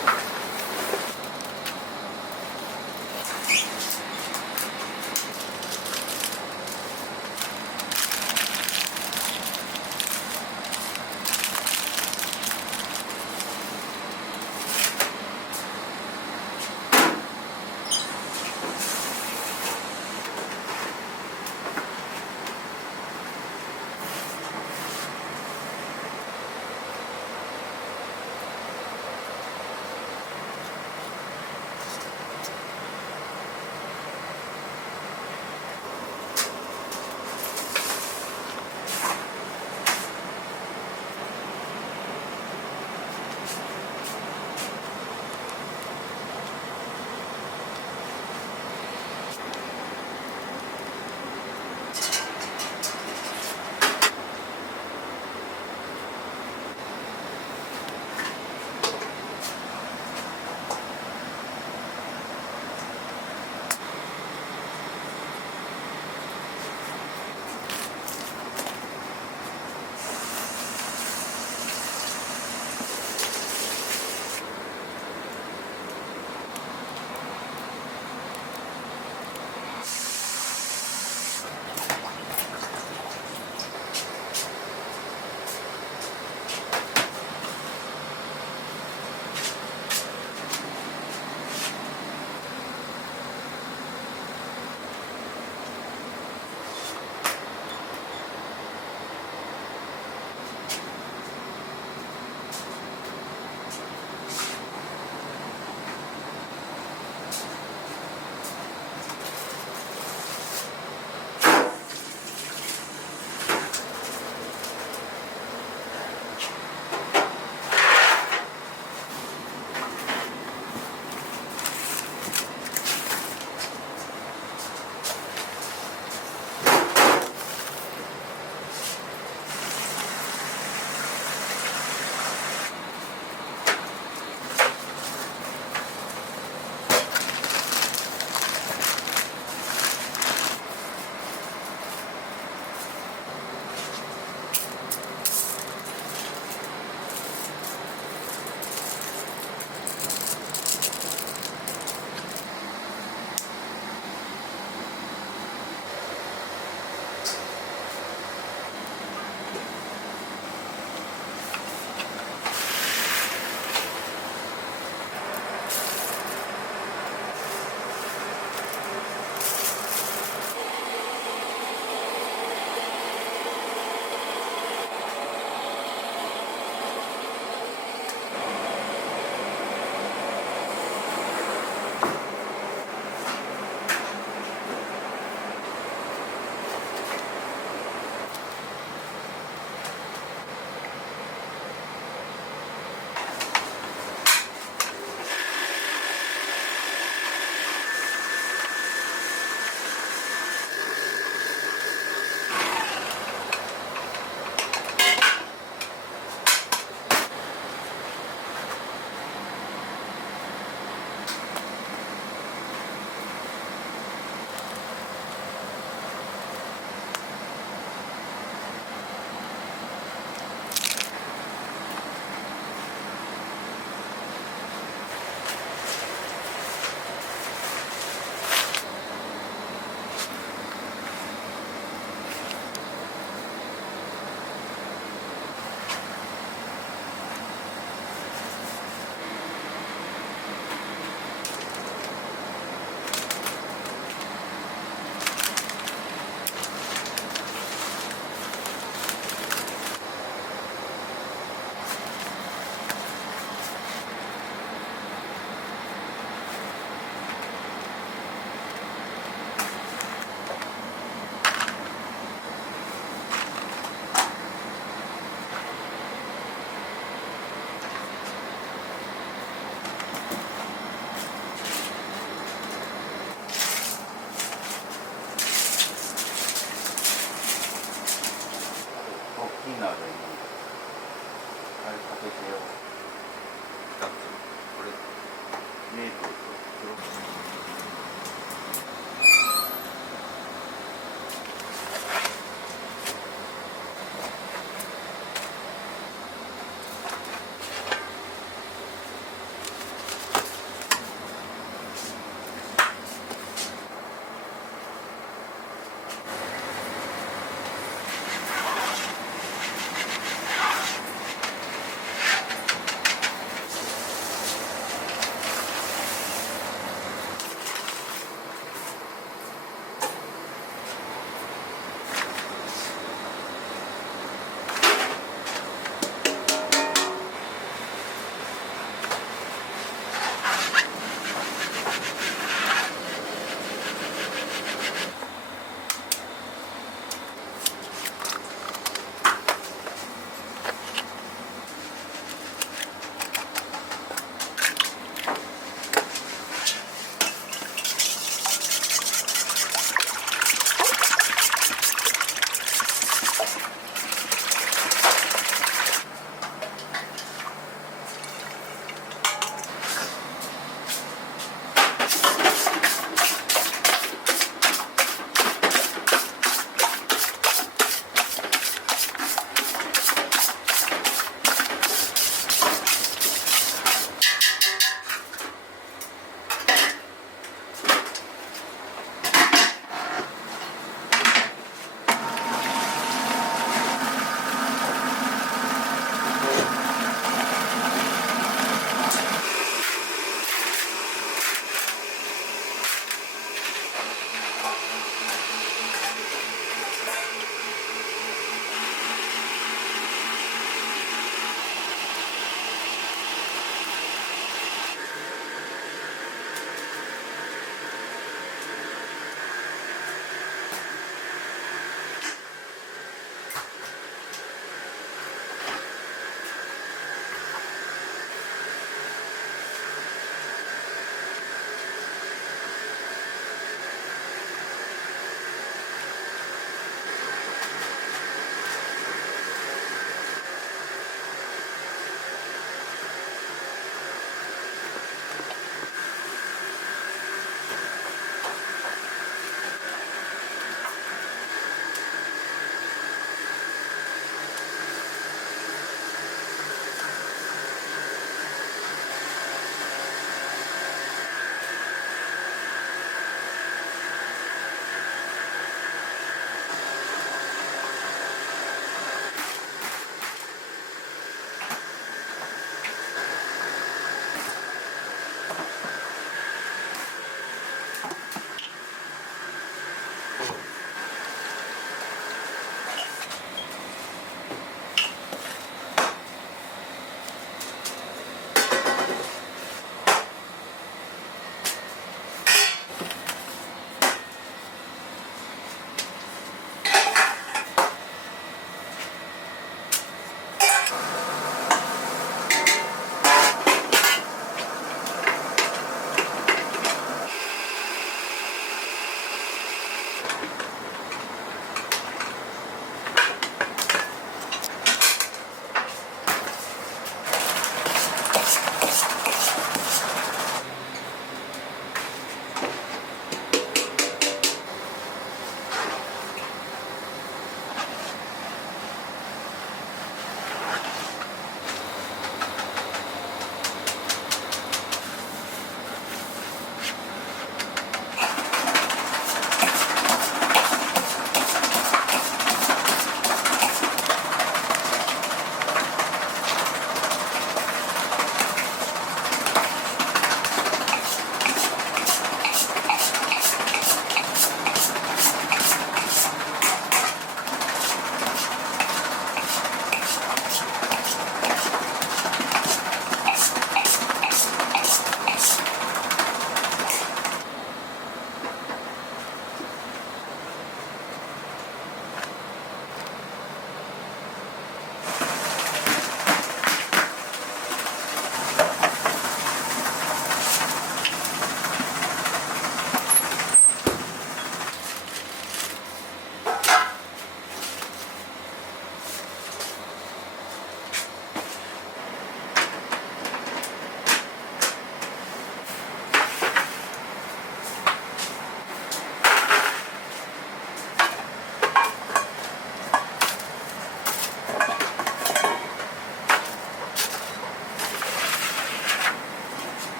ネイルを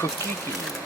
クッキー生地。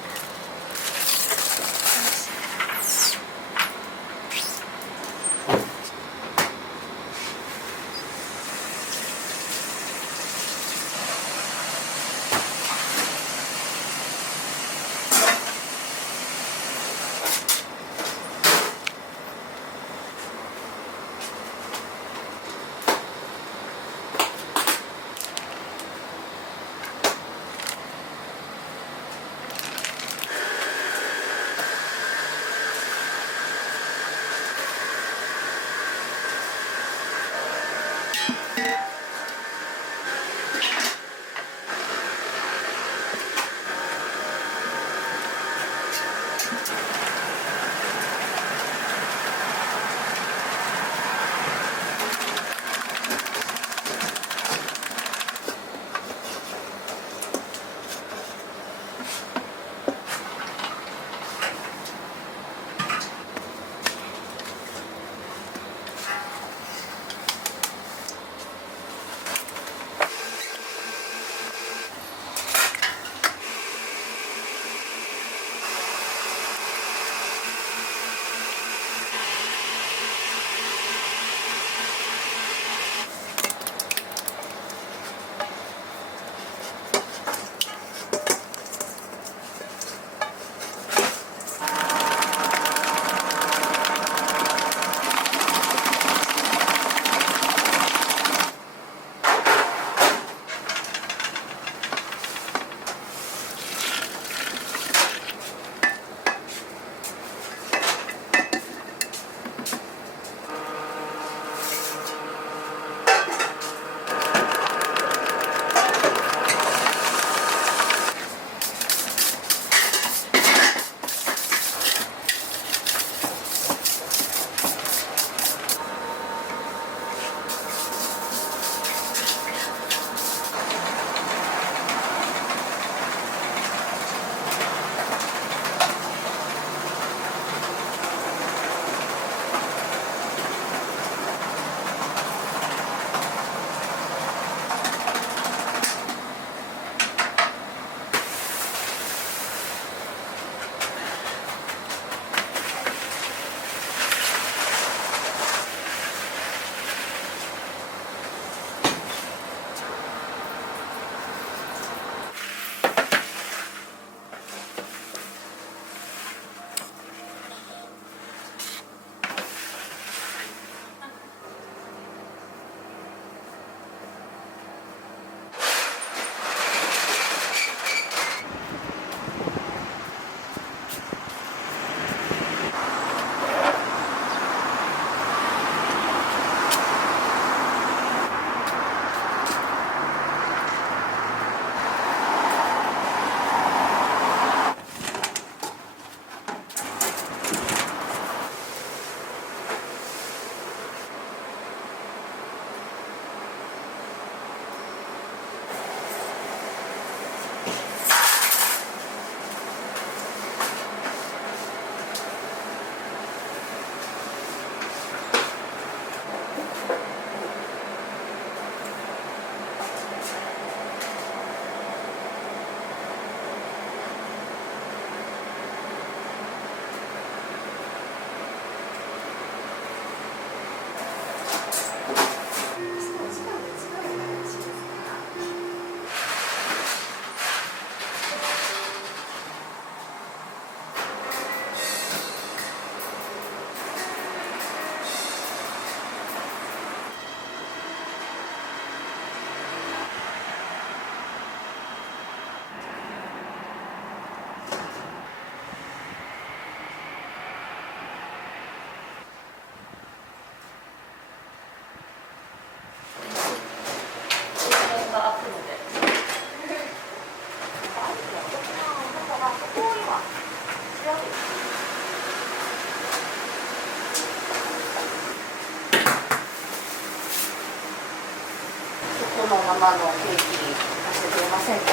このままのケーキに出してくれませんかと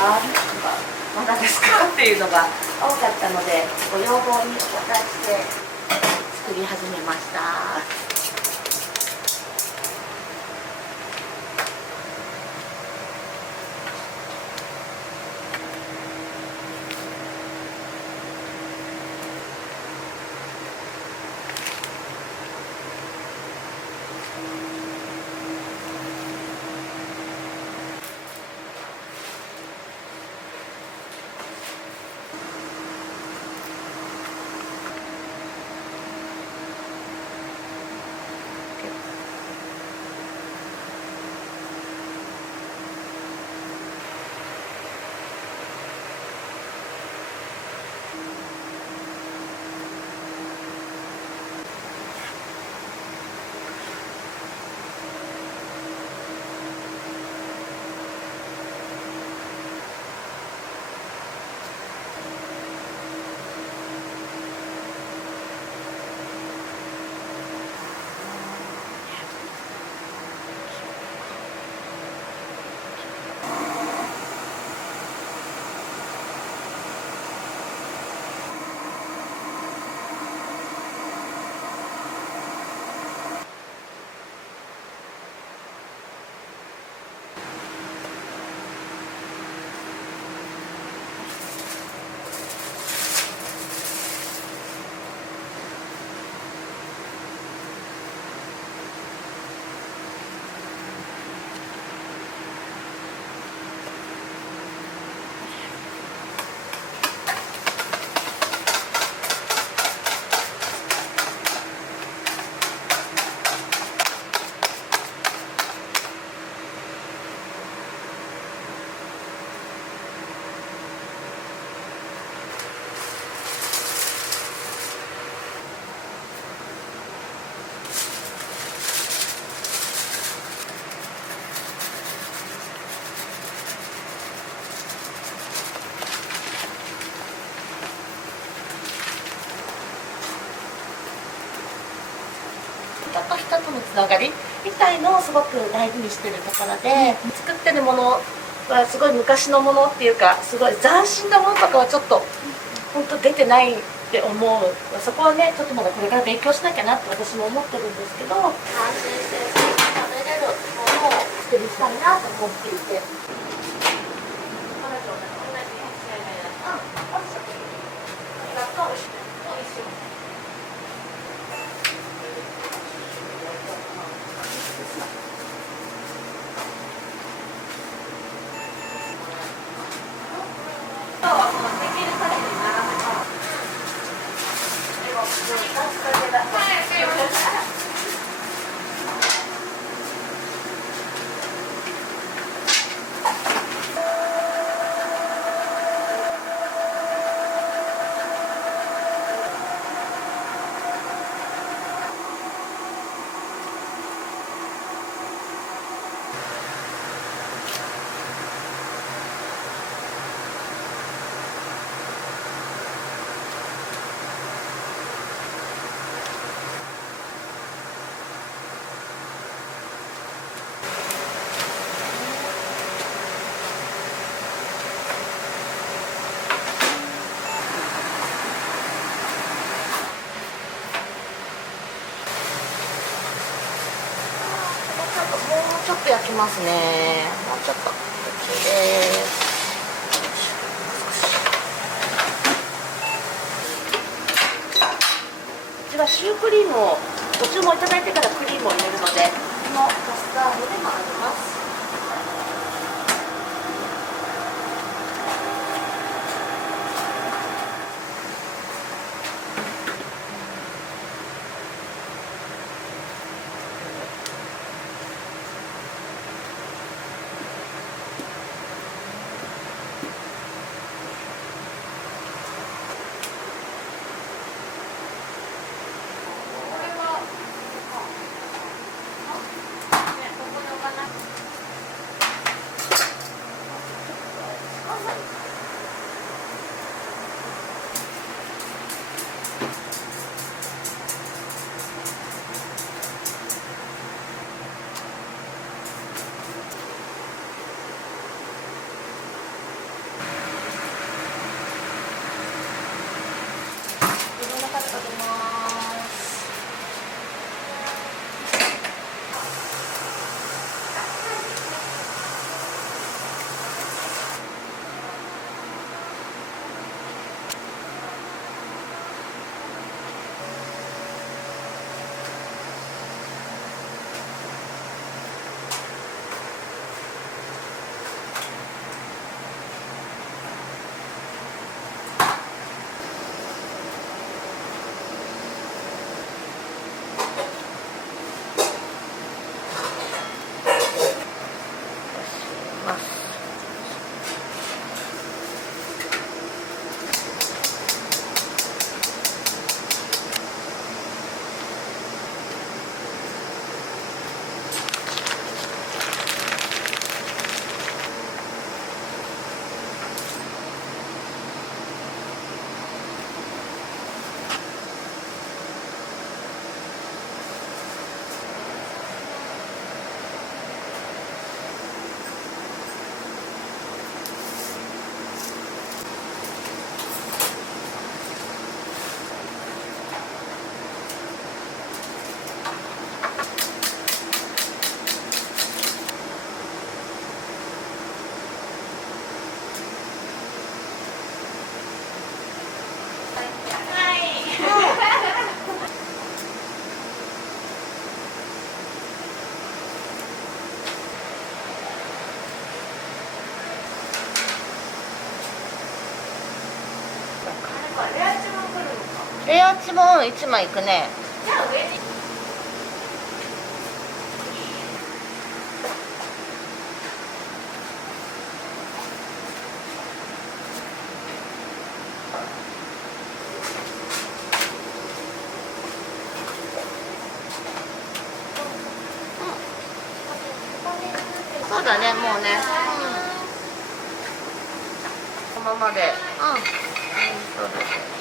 か、まだですかっていうのが多かったので、ご要望にお答えして作り始めました。と人とのつながりみたいのをすごく大事にしてるところで、作ってるものはすごい昔のものっていうか、すごい斬新なものとかはちょっと本当出てないって思う。そこはねちょっとまだこれから勉強しなきゃなって私も思ってるんですけど、安心して食べれるものを作りたいなと思っていて。ちょっと焼きますね。もうちょっと。OK です。うちはシュークリームをご注文いただいてからクリームを入れるので、このカスタードでもあります。レアチも1枚いくね。そうだね、もうね、このままで、そうです。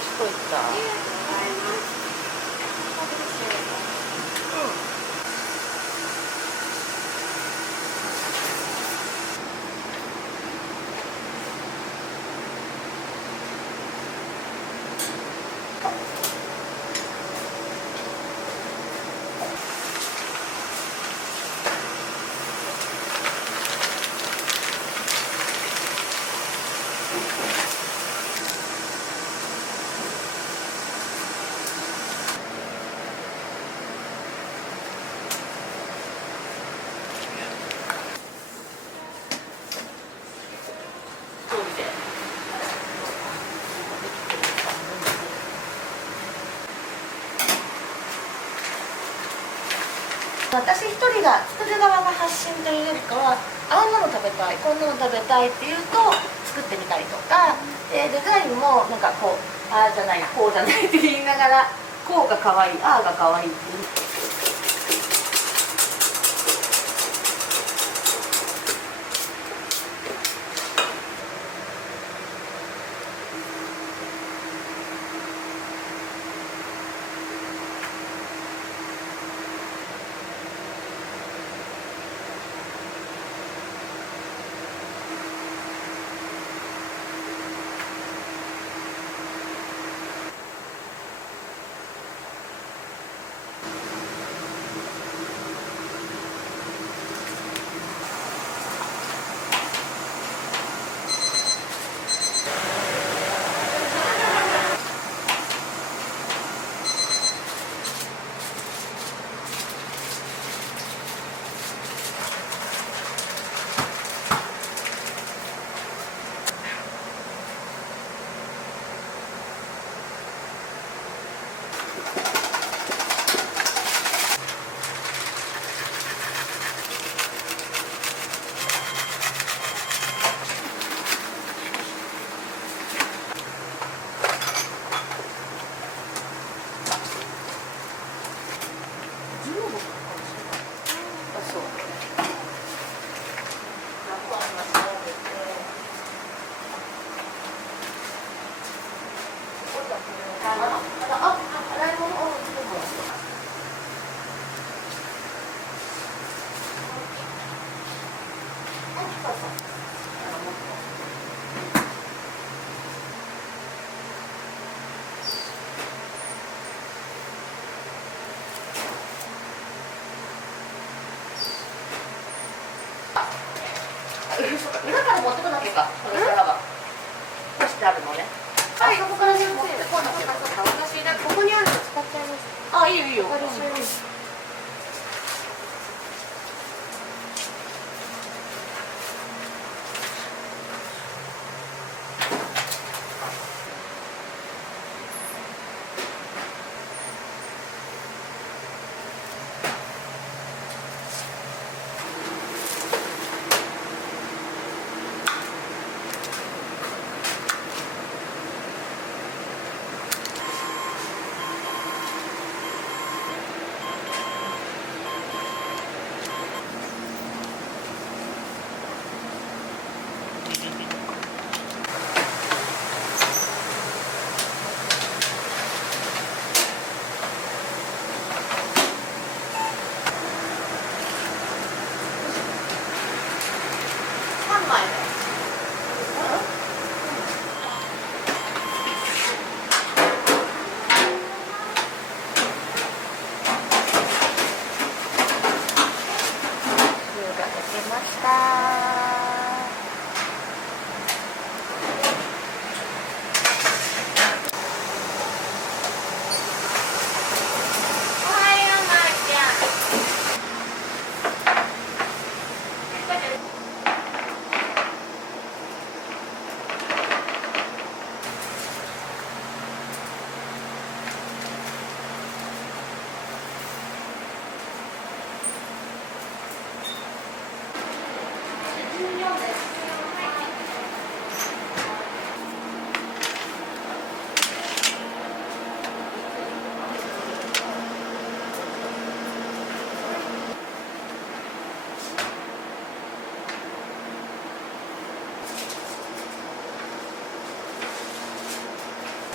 しといた。私一人が作る側が発信というよりかは、あんなの食べたい、こんなの食べたいっていうと作ってみたりとか、デザインもなんかこう、ああじゃないこうじゃないって言いながら、こうが可愛い、ああが可愛いっていう。裏から持ってこなきゃか、これからは。干してあるのね。はい、そこから持ってこなきゃ。私ここにあるの使っちゃいます。あ、いいよいいよ。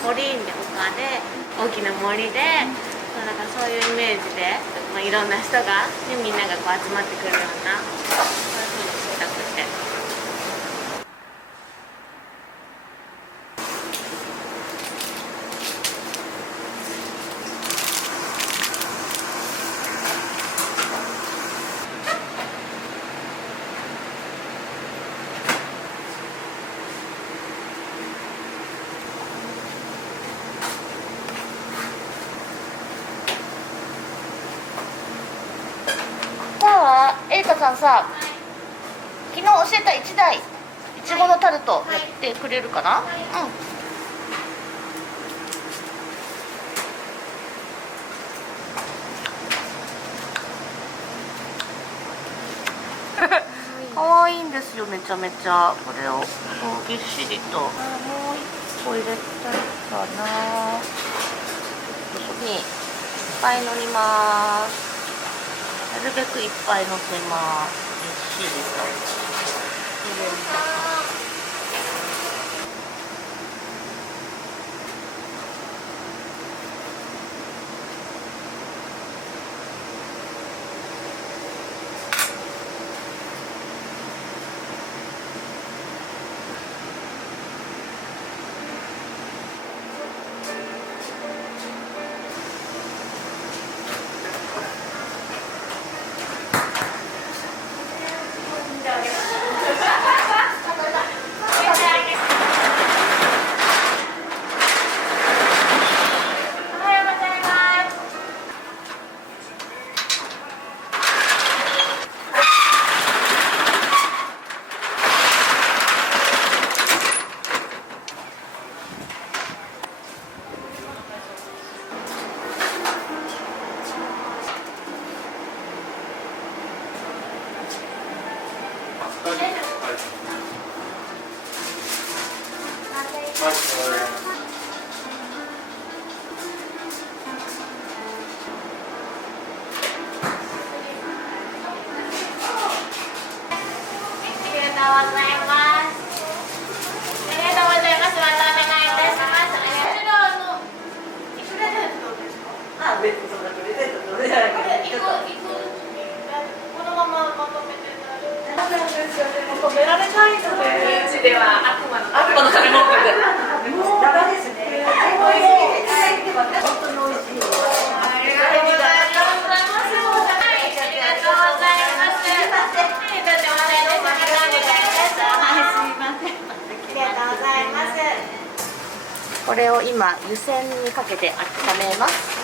森林とかで大きな森でそうだからそういうイメージで、まあ、いろんな人が、ね、みんながこう集まってくるようなそういう風にしたくて。さあ、エリカさんさ、昨日教えた1台いちごのタルトやってくれるかな？可愛いんですよ、めちゃめちゃ。これをぎっしりと。もう1個入れたいかな。にいっぱい乗ります。なるべくいっぱい乗せます。ぎっしりと入れます。これを今湯煎にかけて温めます。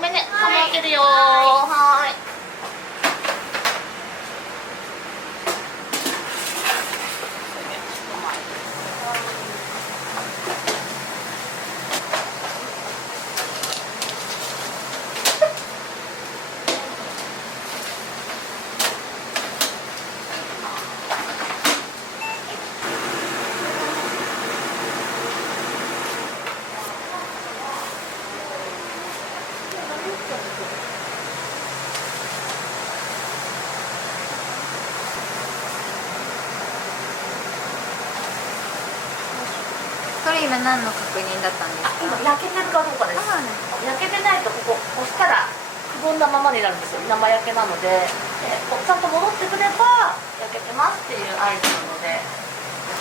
めんね、釜開けるよ。はーい。これ今何の確認だったんですか？今焼けてるかどうかです。焼けてないとここ押したらくぼんだままになるんですよ。生焼けなので、ちゃんと戻ってくれば焼けてますっていう合図なので、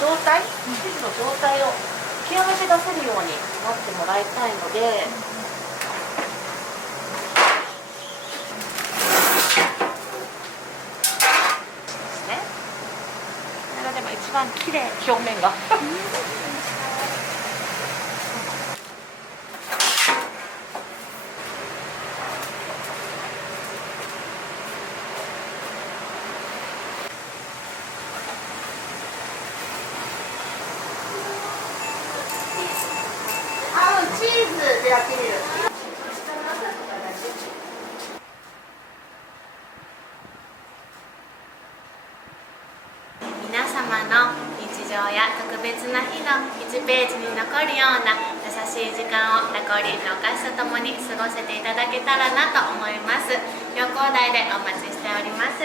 状態、生地の状態を極めて出せるようになってもらいたいので。ですね。これがでも一番綺麗、表面が。チーズで焼ける。皆様の日常や特別な日の1ページに残るような優しい時間をラコリーのお菓子とともに過ごせていただけたらなと思います。旅行台でお待ちしております。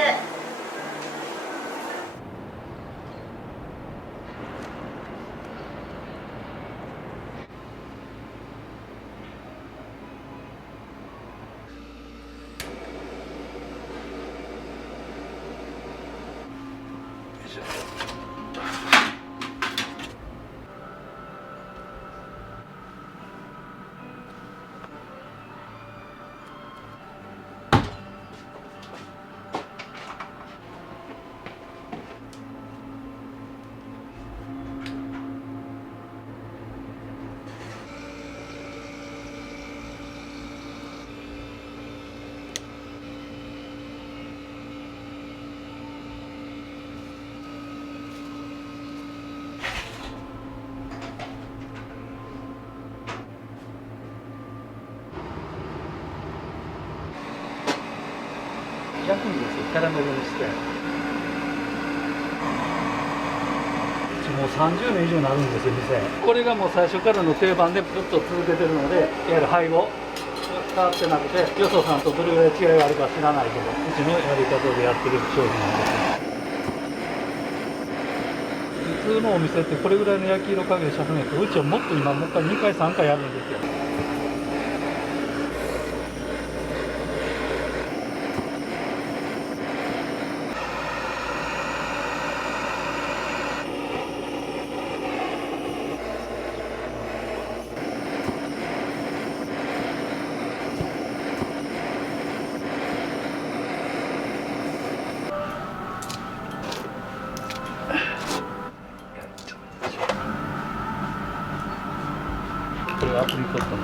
焼くんですよ、キャラメルにして。もう30年以上になるんですよ、店。これがもう最初からの定番でずっと続けてるので、いわゆる配合変わってなくて、よそさんとどれぐらい違いがあるか知らないけど、うちのやり方でやってる商品なんです。普通のお店ってこれぐらいの焼き色加減しゃくねんけど、うちはもっと今もう一回2回3回やるんですよ。これアプリコットの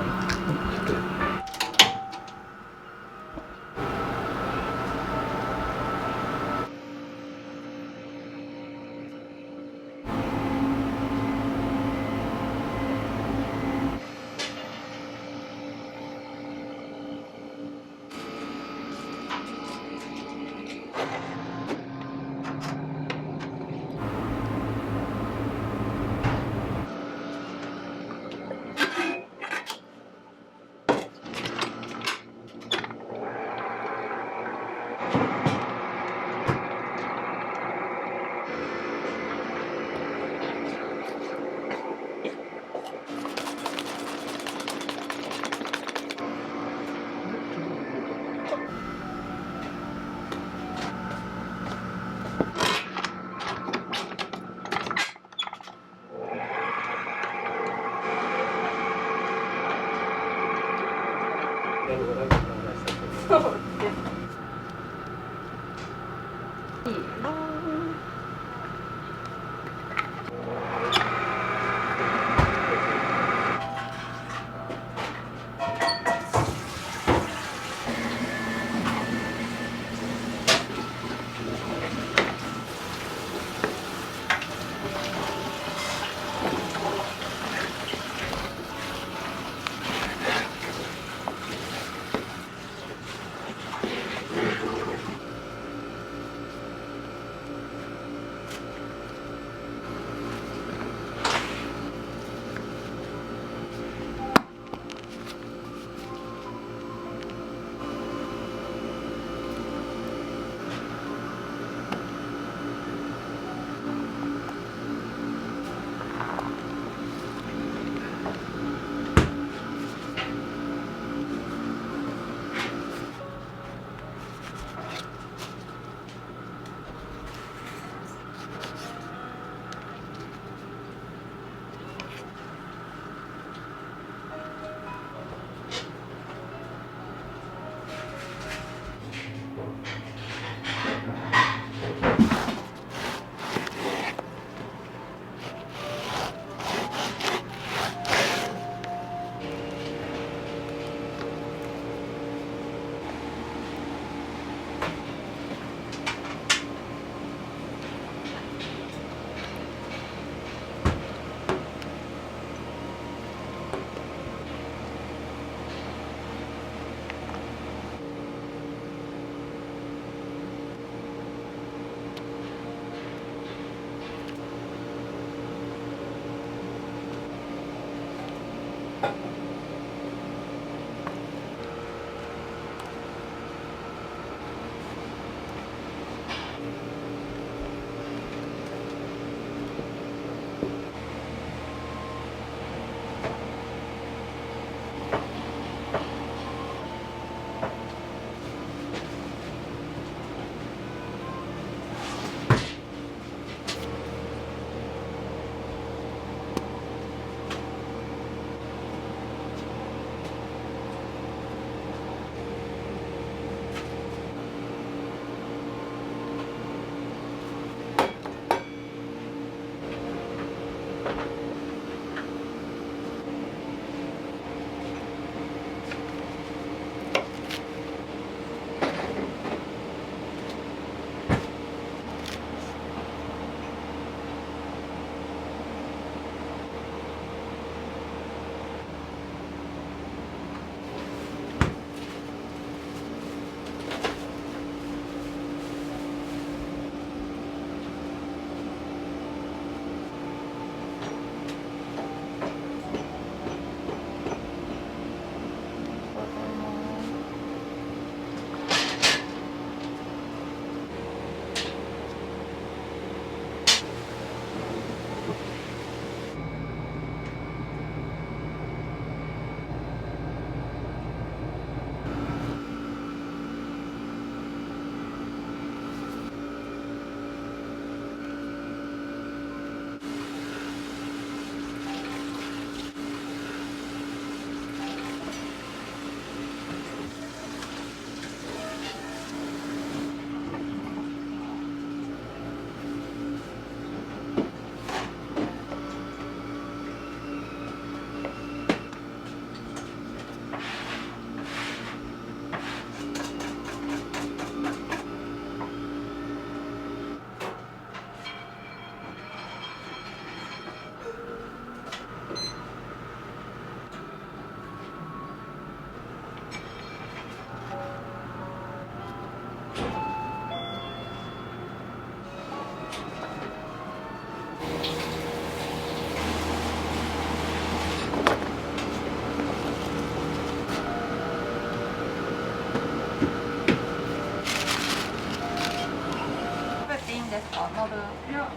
人ですか？乗る？いや、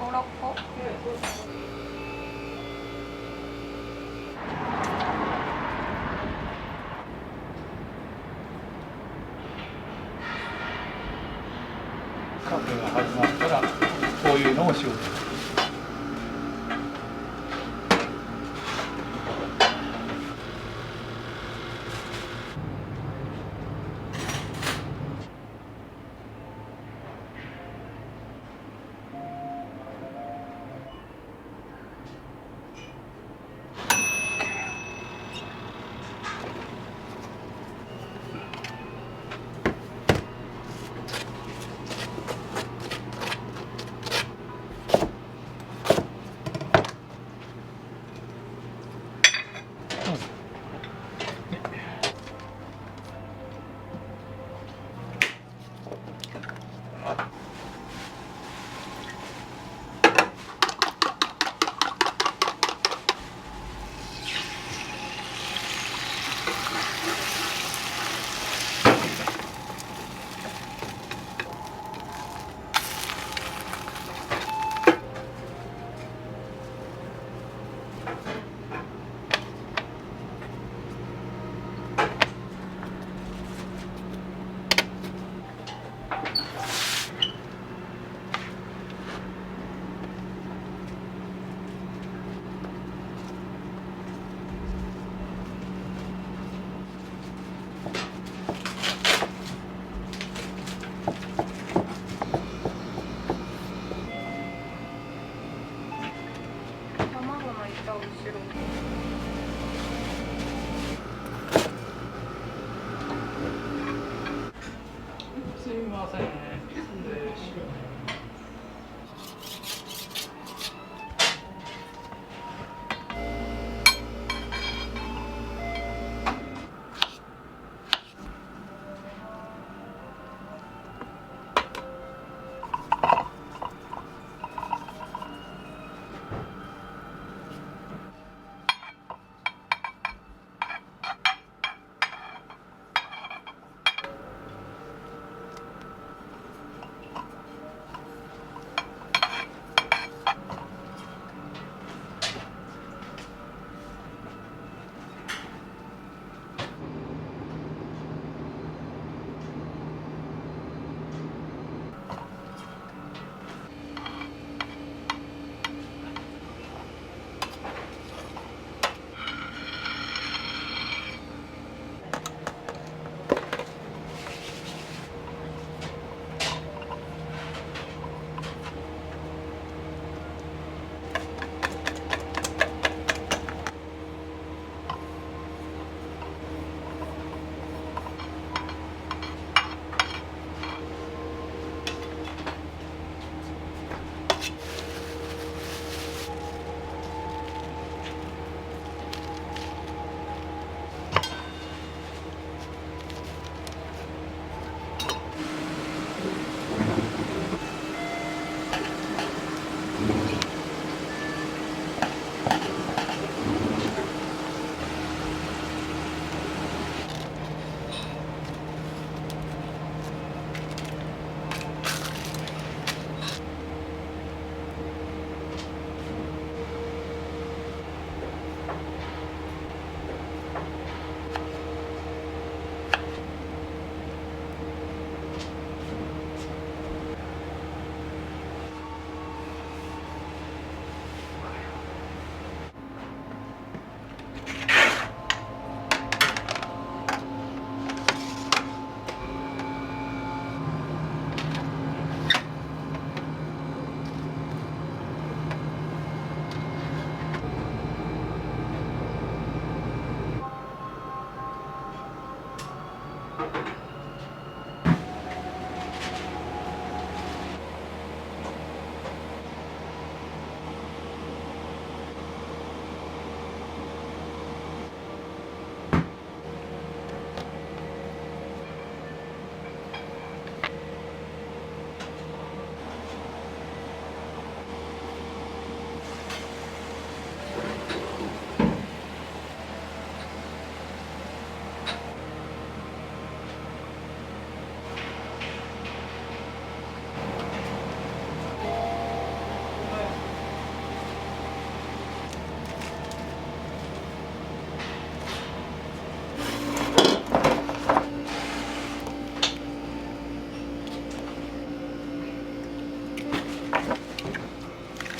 5、6個。カフェが始まったらこういうのを仕事です。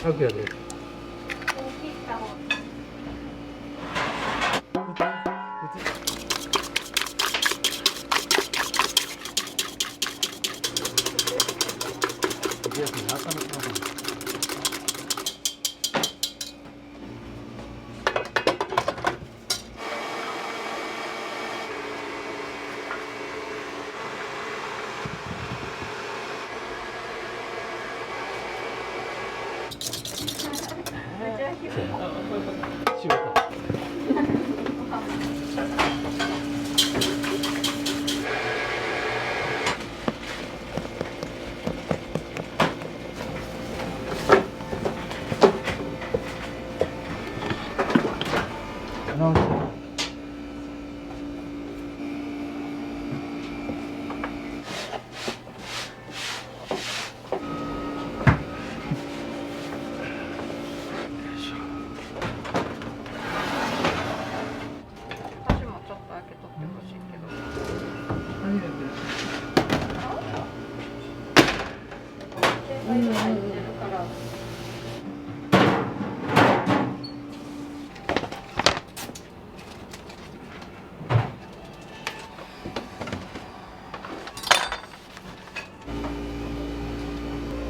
拓也です。私もちょっとだけ取ってほしいけど。入ってるから。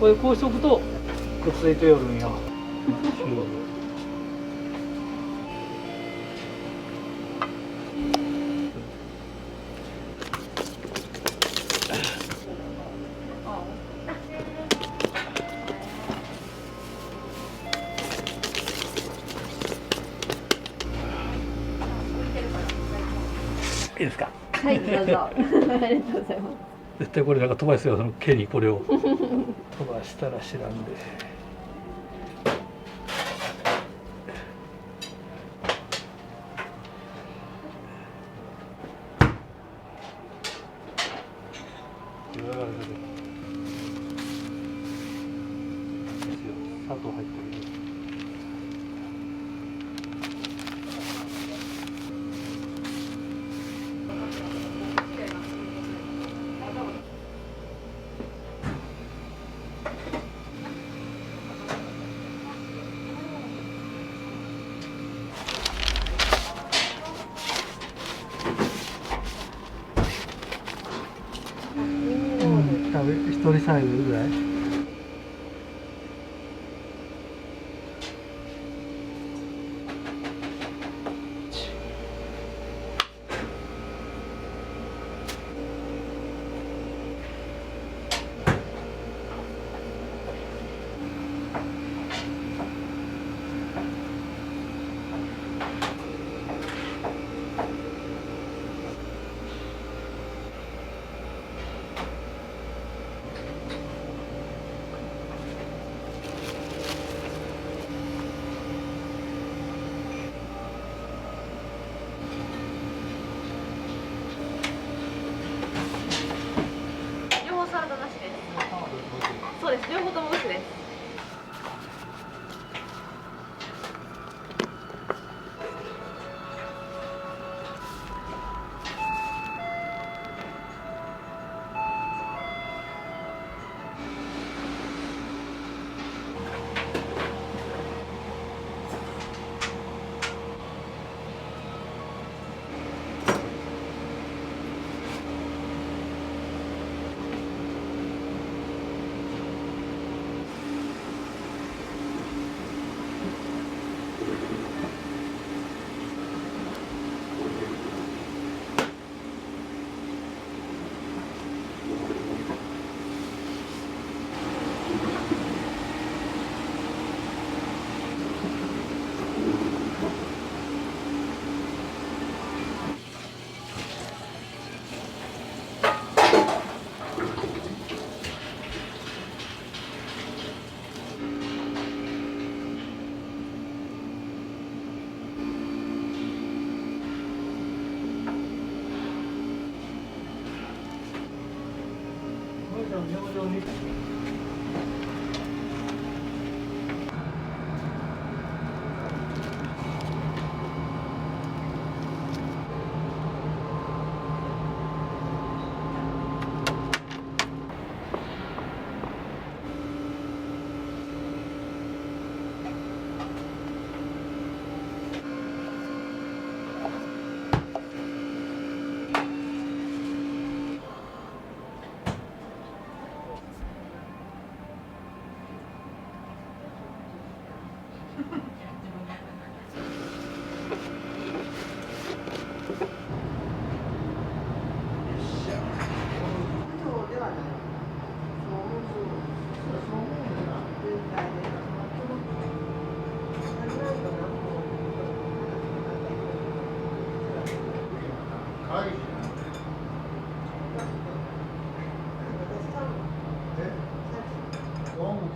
これこうしとくとくっついてよるんよ。いいですか。はい、どうぞ。ありがとうございます。絶対これなんか飛ばすよ、その毛にこれを飛ばしたら知らんで。砂糖入ってる。一人サイズぐらい。両方サラダなしです。そうです。両方ともなしです。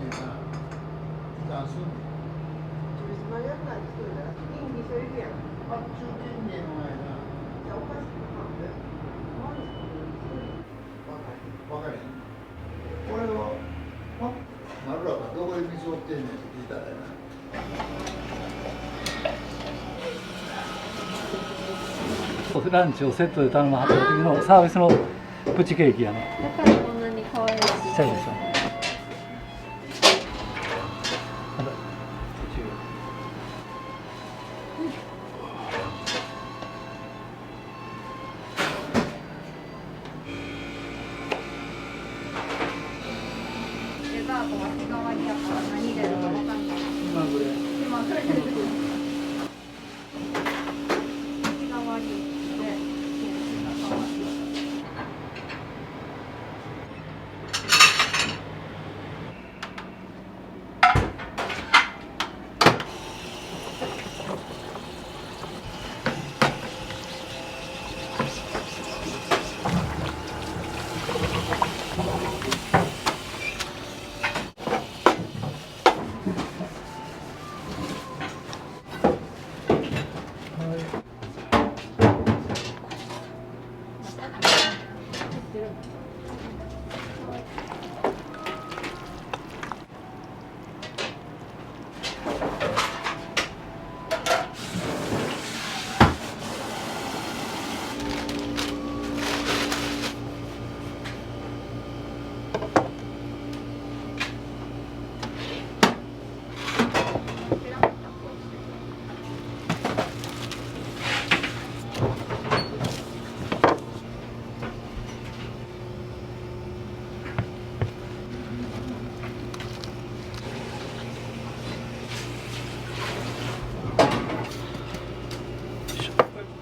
ねんな。時間すんねん。島やんない人だ。金利それるやん。発注権限はやな。じゃあおかしくなって。わかれへん。これは、丸らがどこで水をってんねんって聞いたらやな。ランチをセットで頼むはった時のサービスのプチケーキやね。だからこんなに可愛いし。ちっちゃいでしょ。デザートは日替わりやから何出るか分かんない。今これ。今それで日替わりで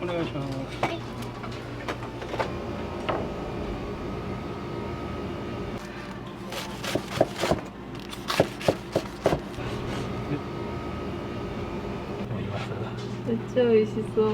お願いします。めっちゃ美味しそう。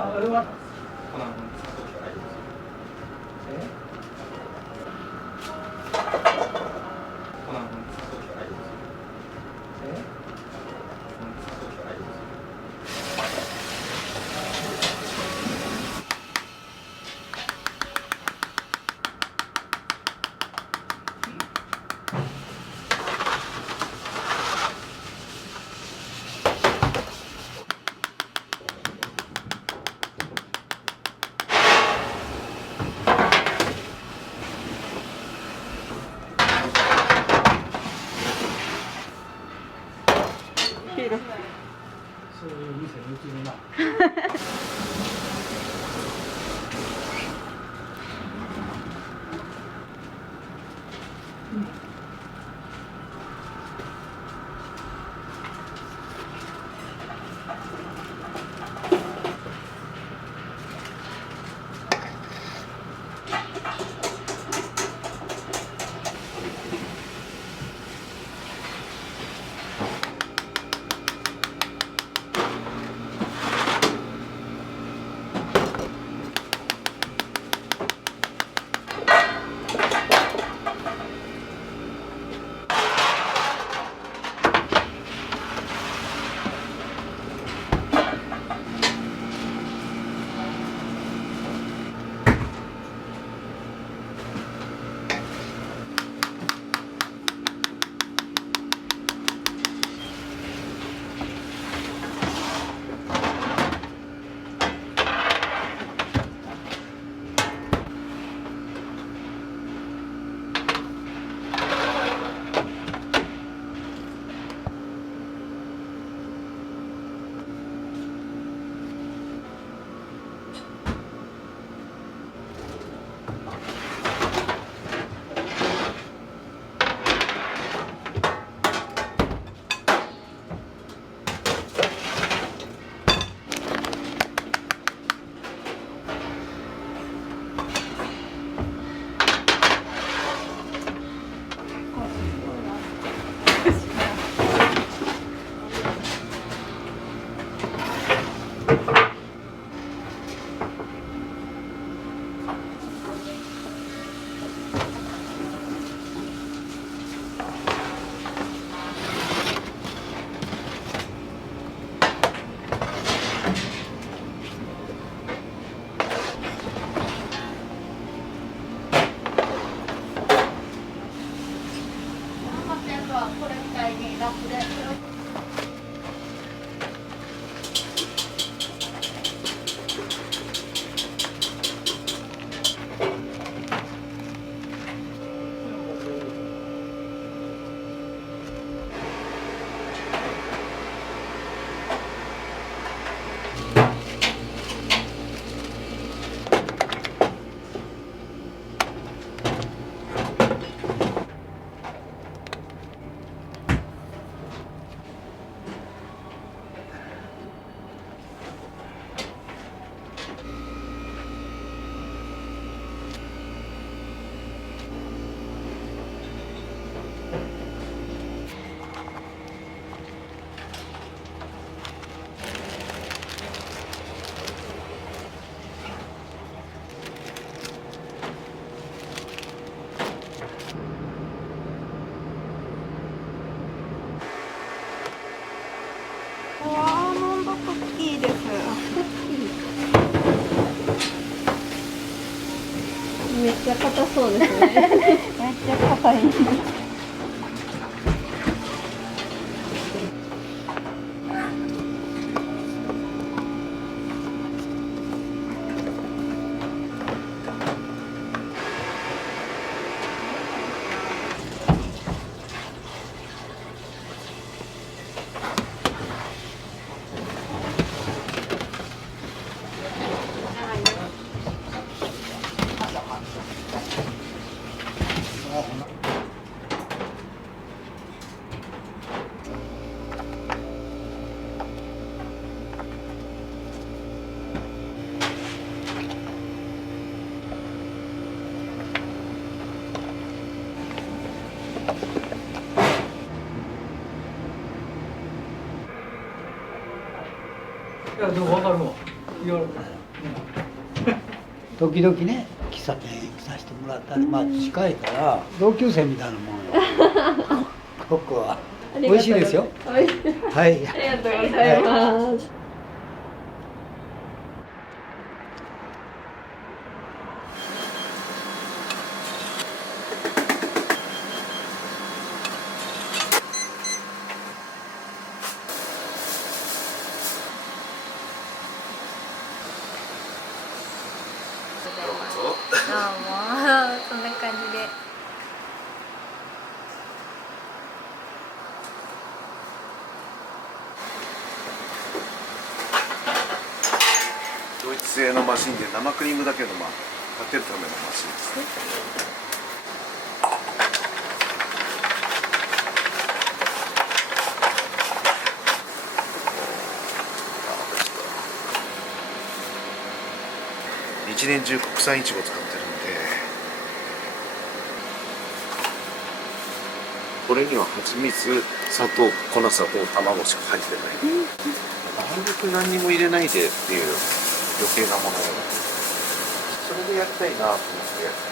あれは大きいです。めっちゃ硬そうですね。めっちゃ硬い。いやでも分かるわ。言われた。時々ね喫茶店させてもらったり、まあ近いから同級生みたいなもんよ。ここは美味しいですよ。はい。ありがとうございます。どうもそんな感じで。ドイツ製のマシンで生クリームだけのかけるためのマシンですね。一年中国産いちご使ってるんで、これには蜂蜜、砂糖、粉砂糖、卵しか入ってない。なるべく何にも入れないでっていう余計なものをそれでやりたいなと思って。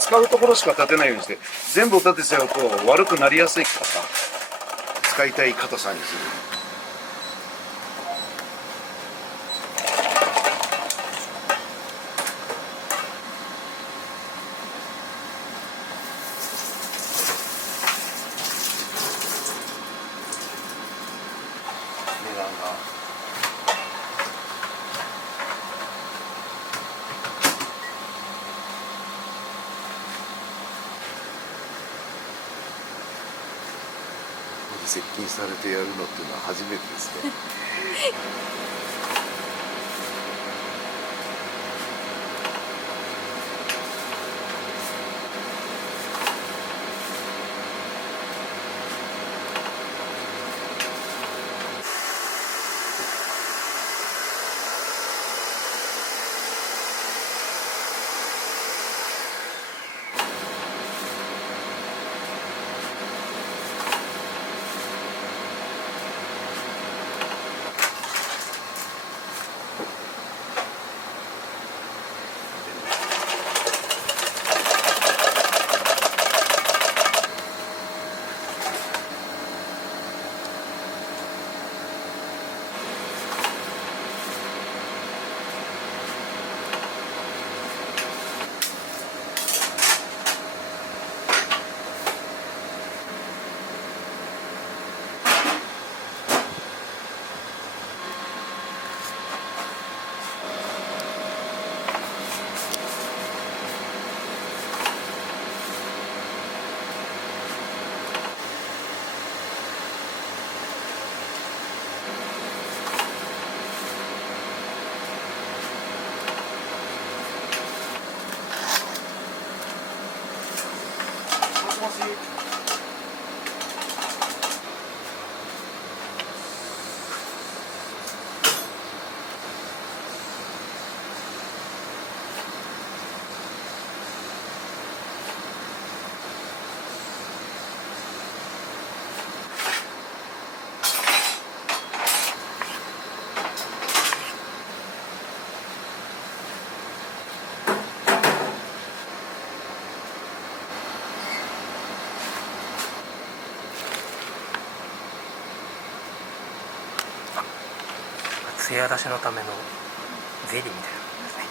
使うところしか立てないようにして全部立てちゃうと悪くなりやすいから使いたい硬さにする。値段が接近されてやるのっていうのは初めてですね。艶出しのためのゼリーみたいなものですね。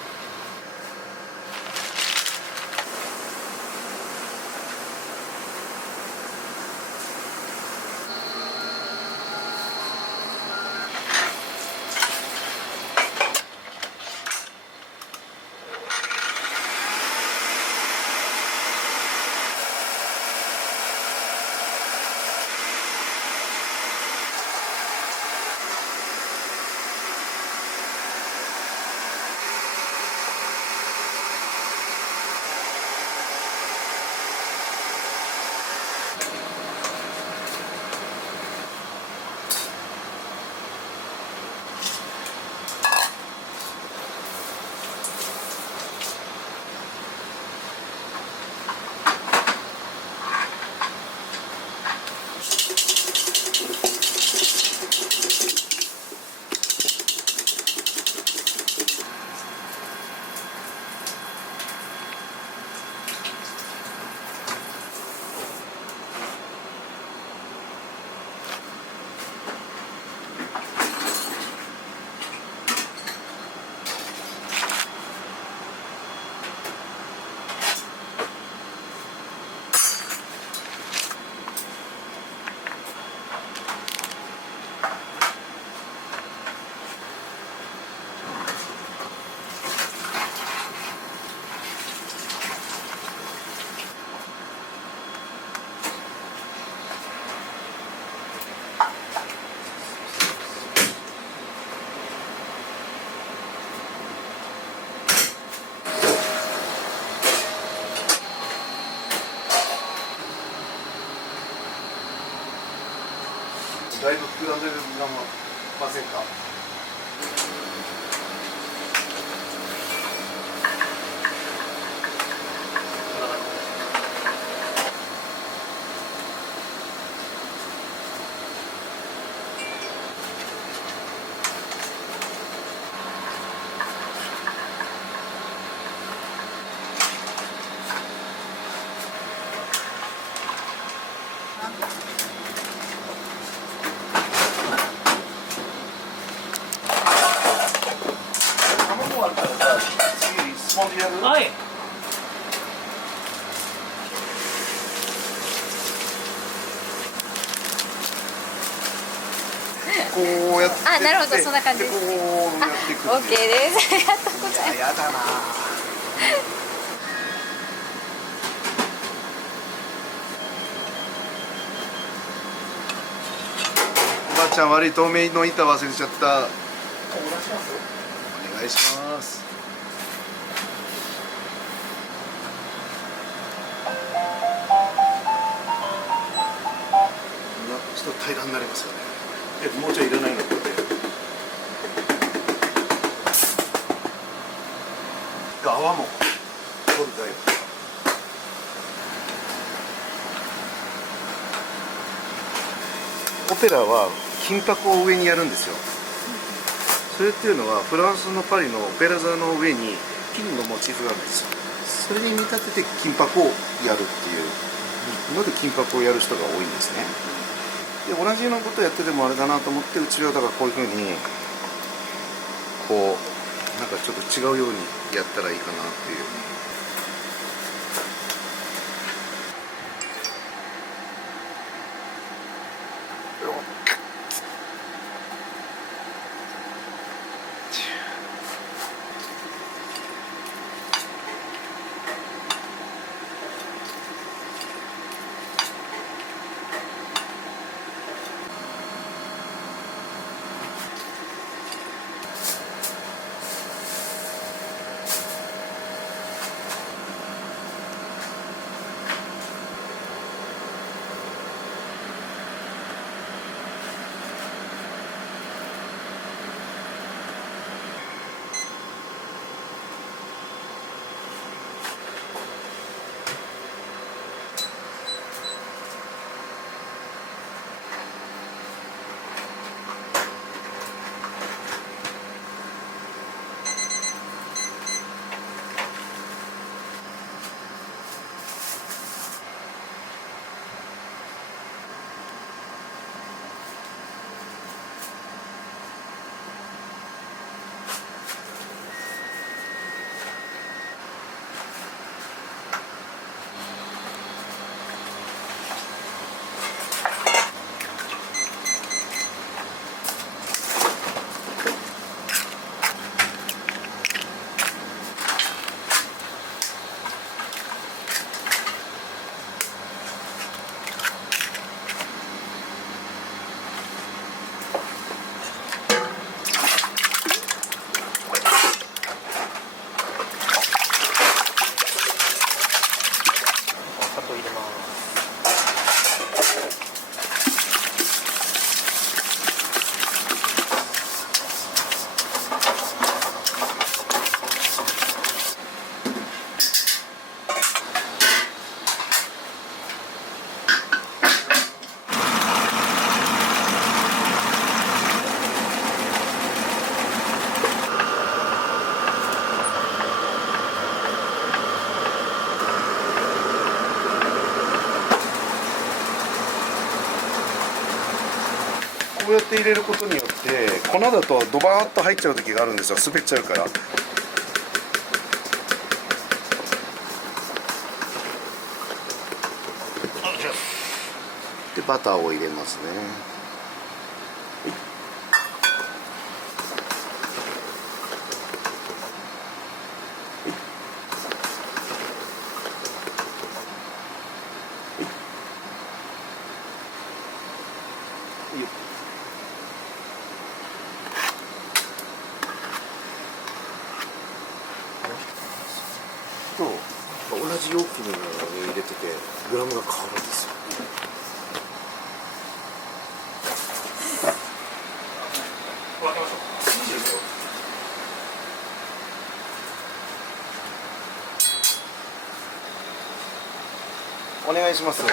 だいぶ膨らんでるませんか？はい。こうやってあ、なるほど、そんな感じです。こうやっていく。オッケーです。ありがとうございます。やだな。おばあちゃん、悪い、透明の板忘れちゃった。お願いします。ちょっと平らになりますよね。もうちょい入れないのこれで。泡も取るタイプ。オペラは金箔を上にやるんですよ。それっていうのはフランスのパリのオペラ座の上に金のモチーフがあるんですよ。それに見立てて金箔をやるっていうので金箔をやる人が多いんですね。で同じようなことをやっててもあれだなと思って、うちはだからこういうふうにこうなんかちょっと違うようにやったらいいかなっていう。やって入れることによって粉だとドバーッと入っちゃう時があるんですよ。滑っちゃうから。でバターを入れますね。と同じ容器に入れててグラムが変わるんですよ。お願いします。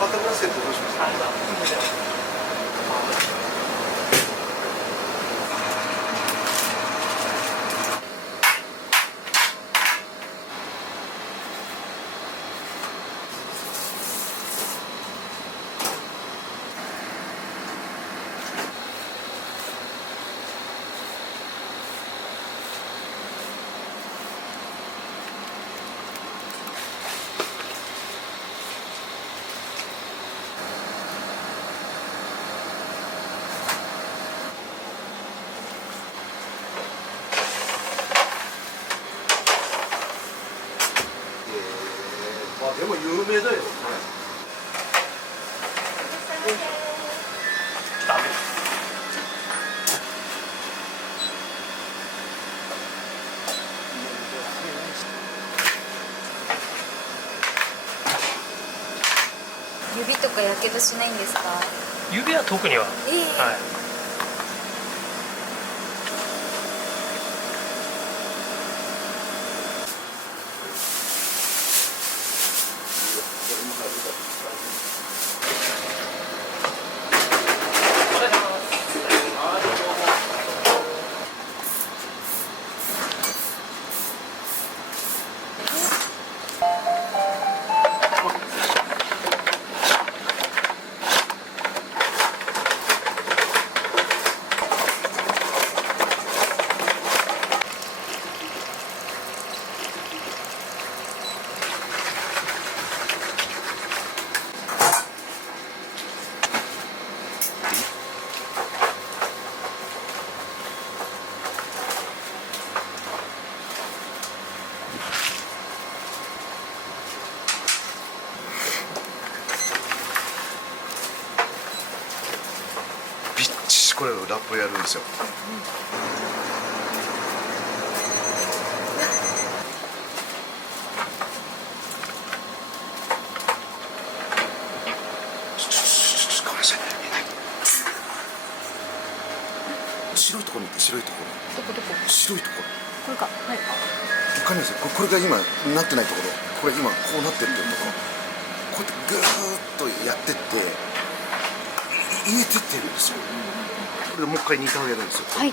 バターグラスセットどうしました？でも有名だよ。指とかやけどしないんですか？指は特には、はい。びっちしこれをラップをやるんですよ。ごめんなさい。白いところ見て、白いところ。どこどこ？白いところ。これか。はい。わかんないですよ。これが今なってないところ。これ今こうなってるところ。こうやってぐーっとやってって入れてってるんですよ。これでもう一回煮てあげるんですよ。はい。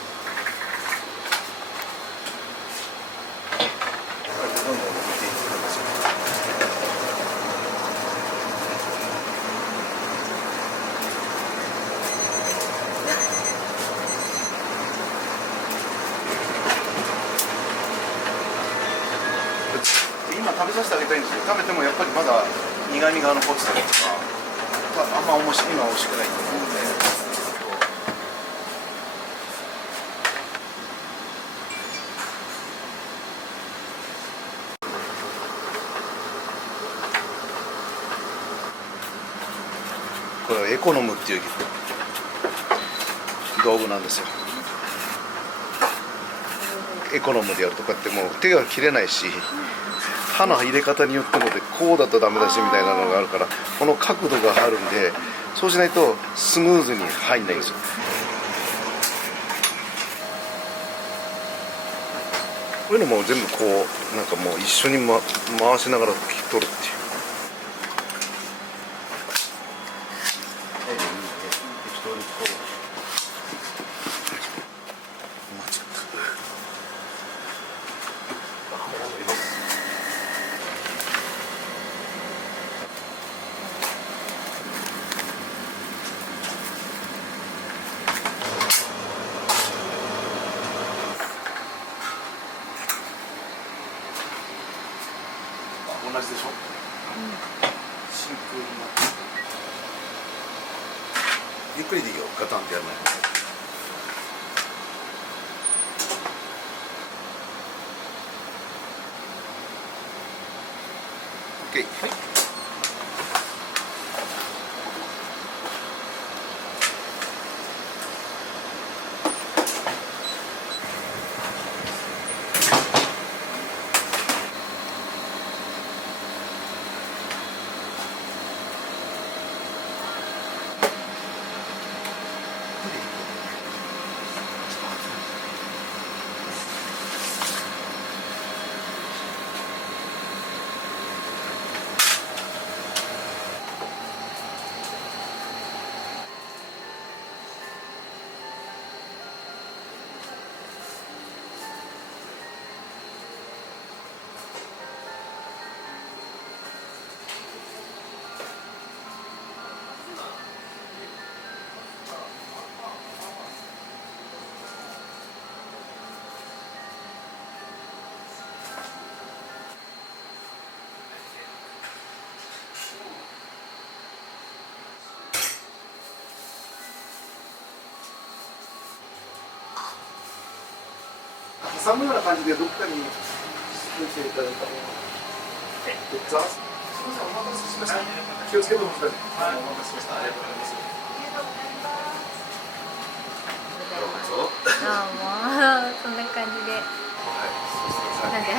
どんどん煮ていくんですよ。今食べさせてあげたいんですけど、食べてもやっぱりまだ苦味が残ってたりとか、あんま今美味しくないと思うので。これはエコノムっていう道具なんですよ。エコノムでやるとこうやってもう手が切れないし、刃の入れ方によってもでこうだとダメだしみたいなのがあるから、この角度があるんで、そうしないとスムーズに入んないんですよ。こういうのも全部こうなんかもう一緒に、回しながら切っとるっていう。同じでしょ、シンプルになってゆっくりでいいよ、ガタンってやらない。OK、はい。挟むような感じでどっかにしていただいた方が。すみません、お待たせしました。気をつけてください。はい、お待たせしました。ありがとうございます。どうもそんな感じで、なんで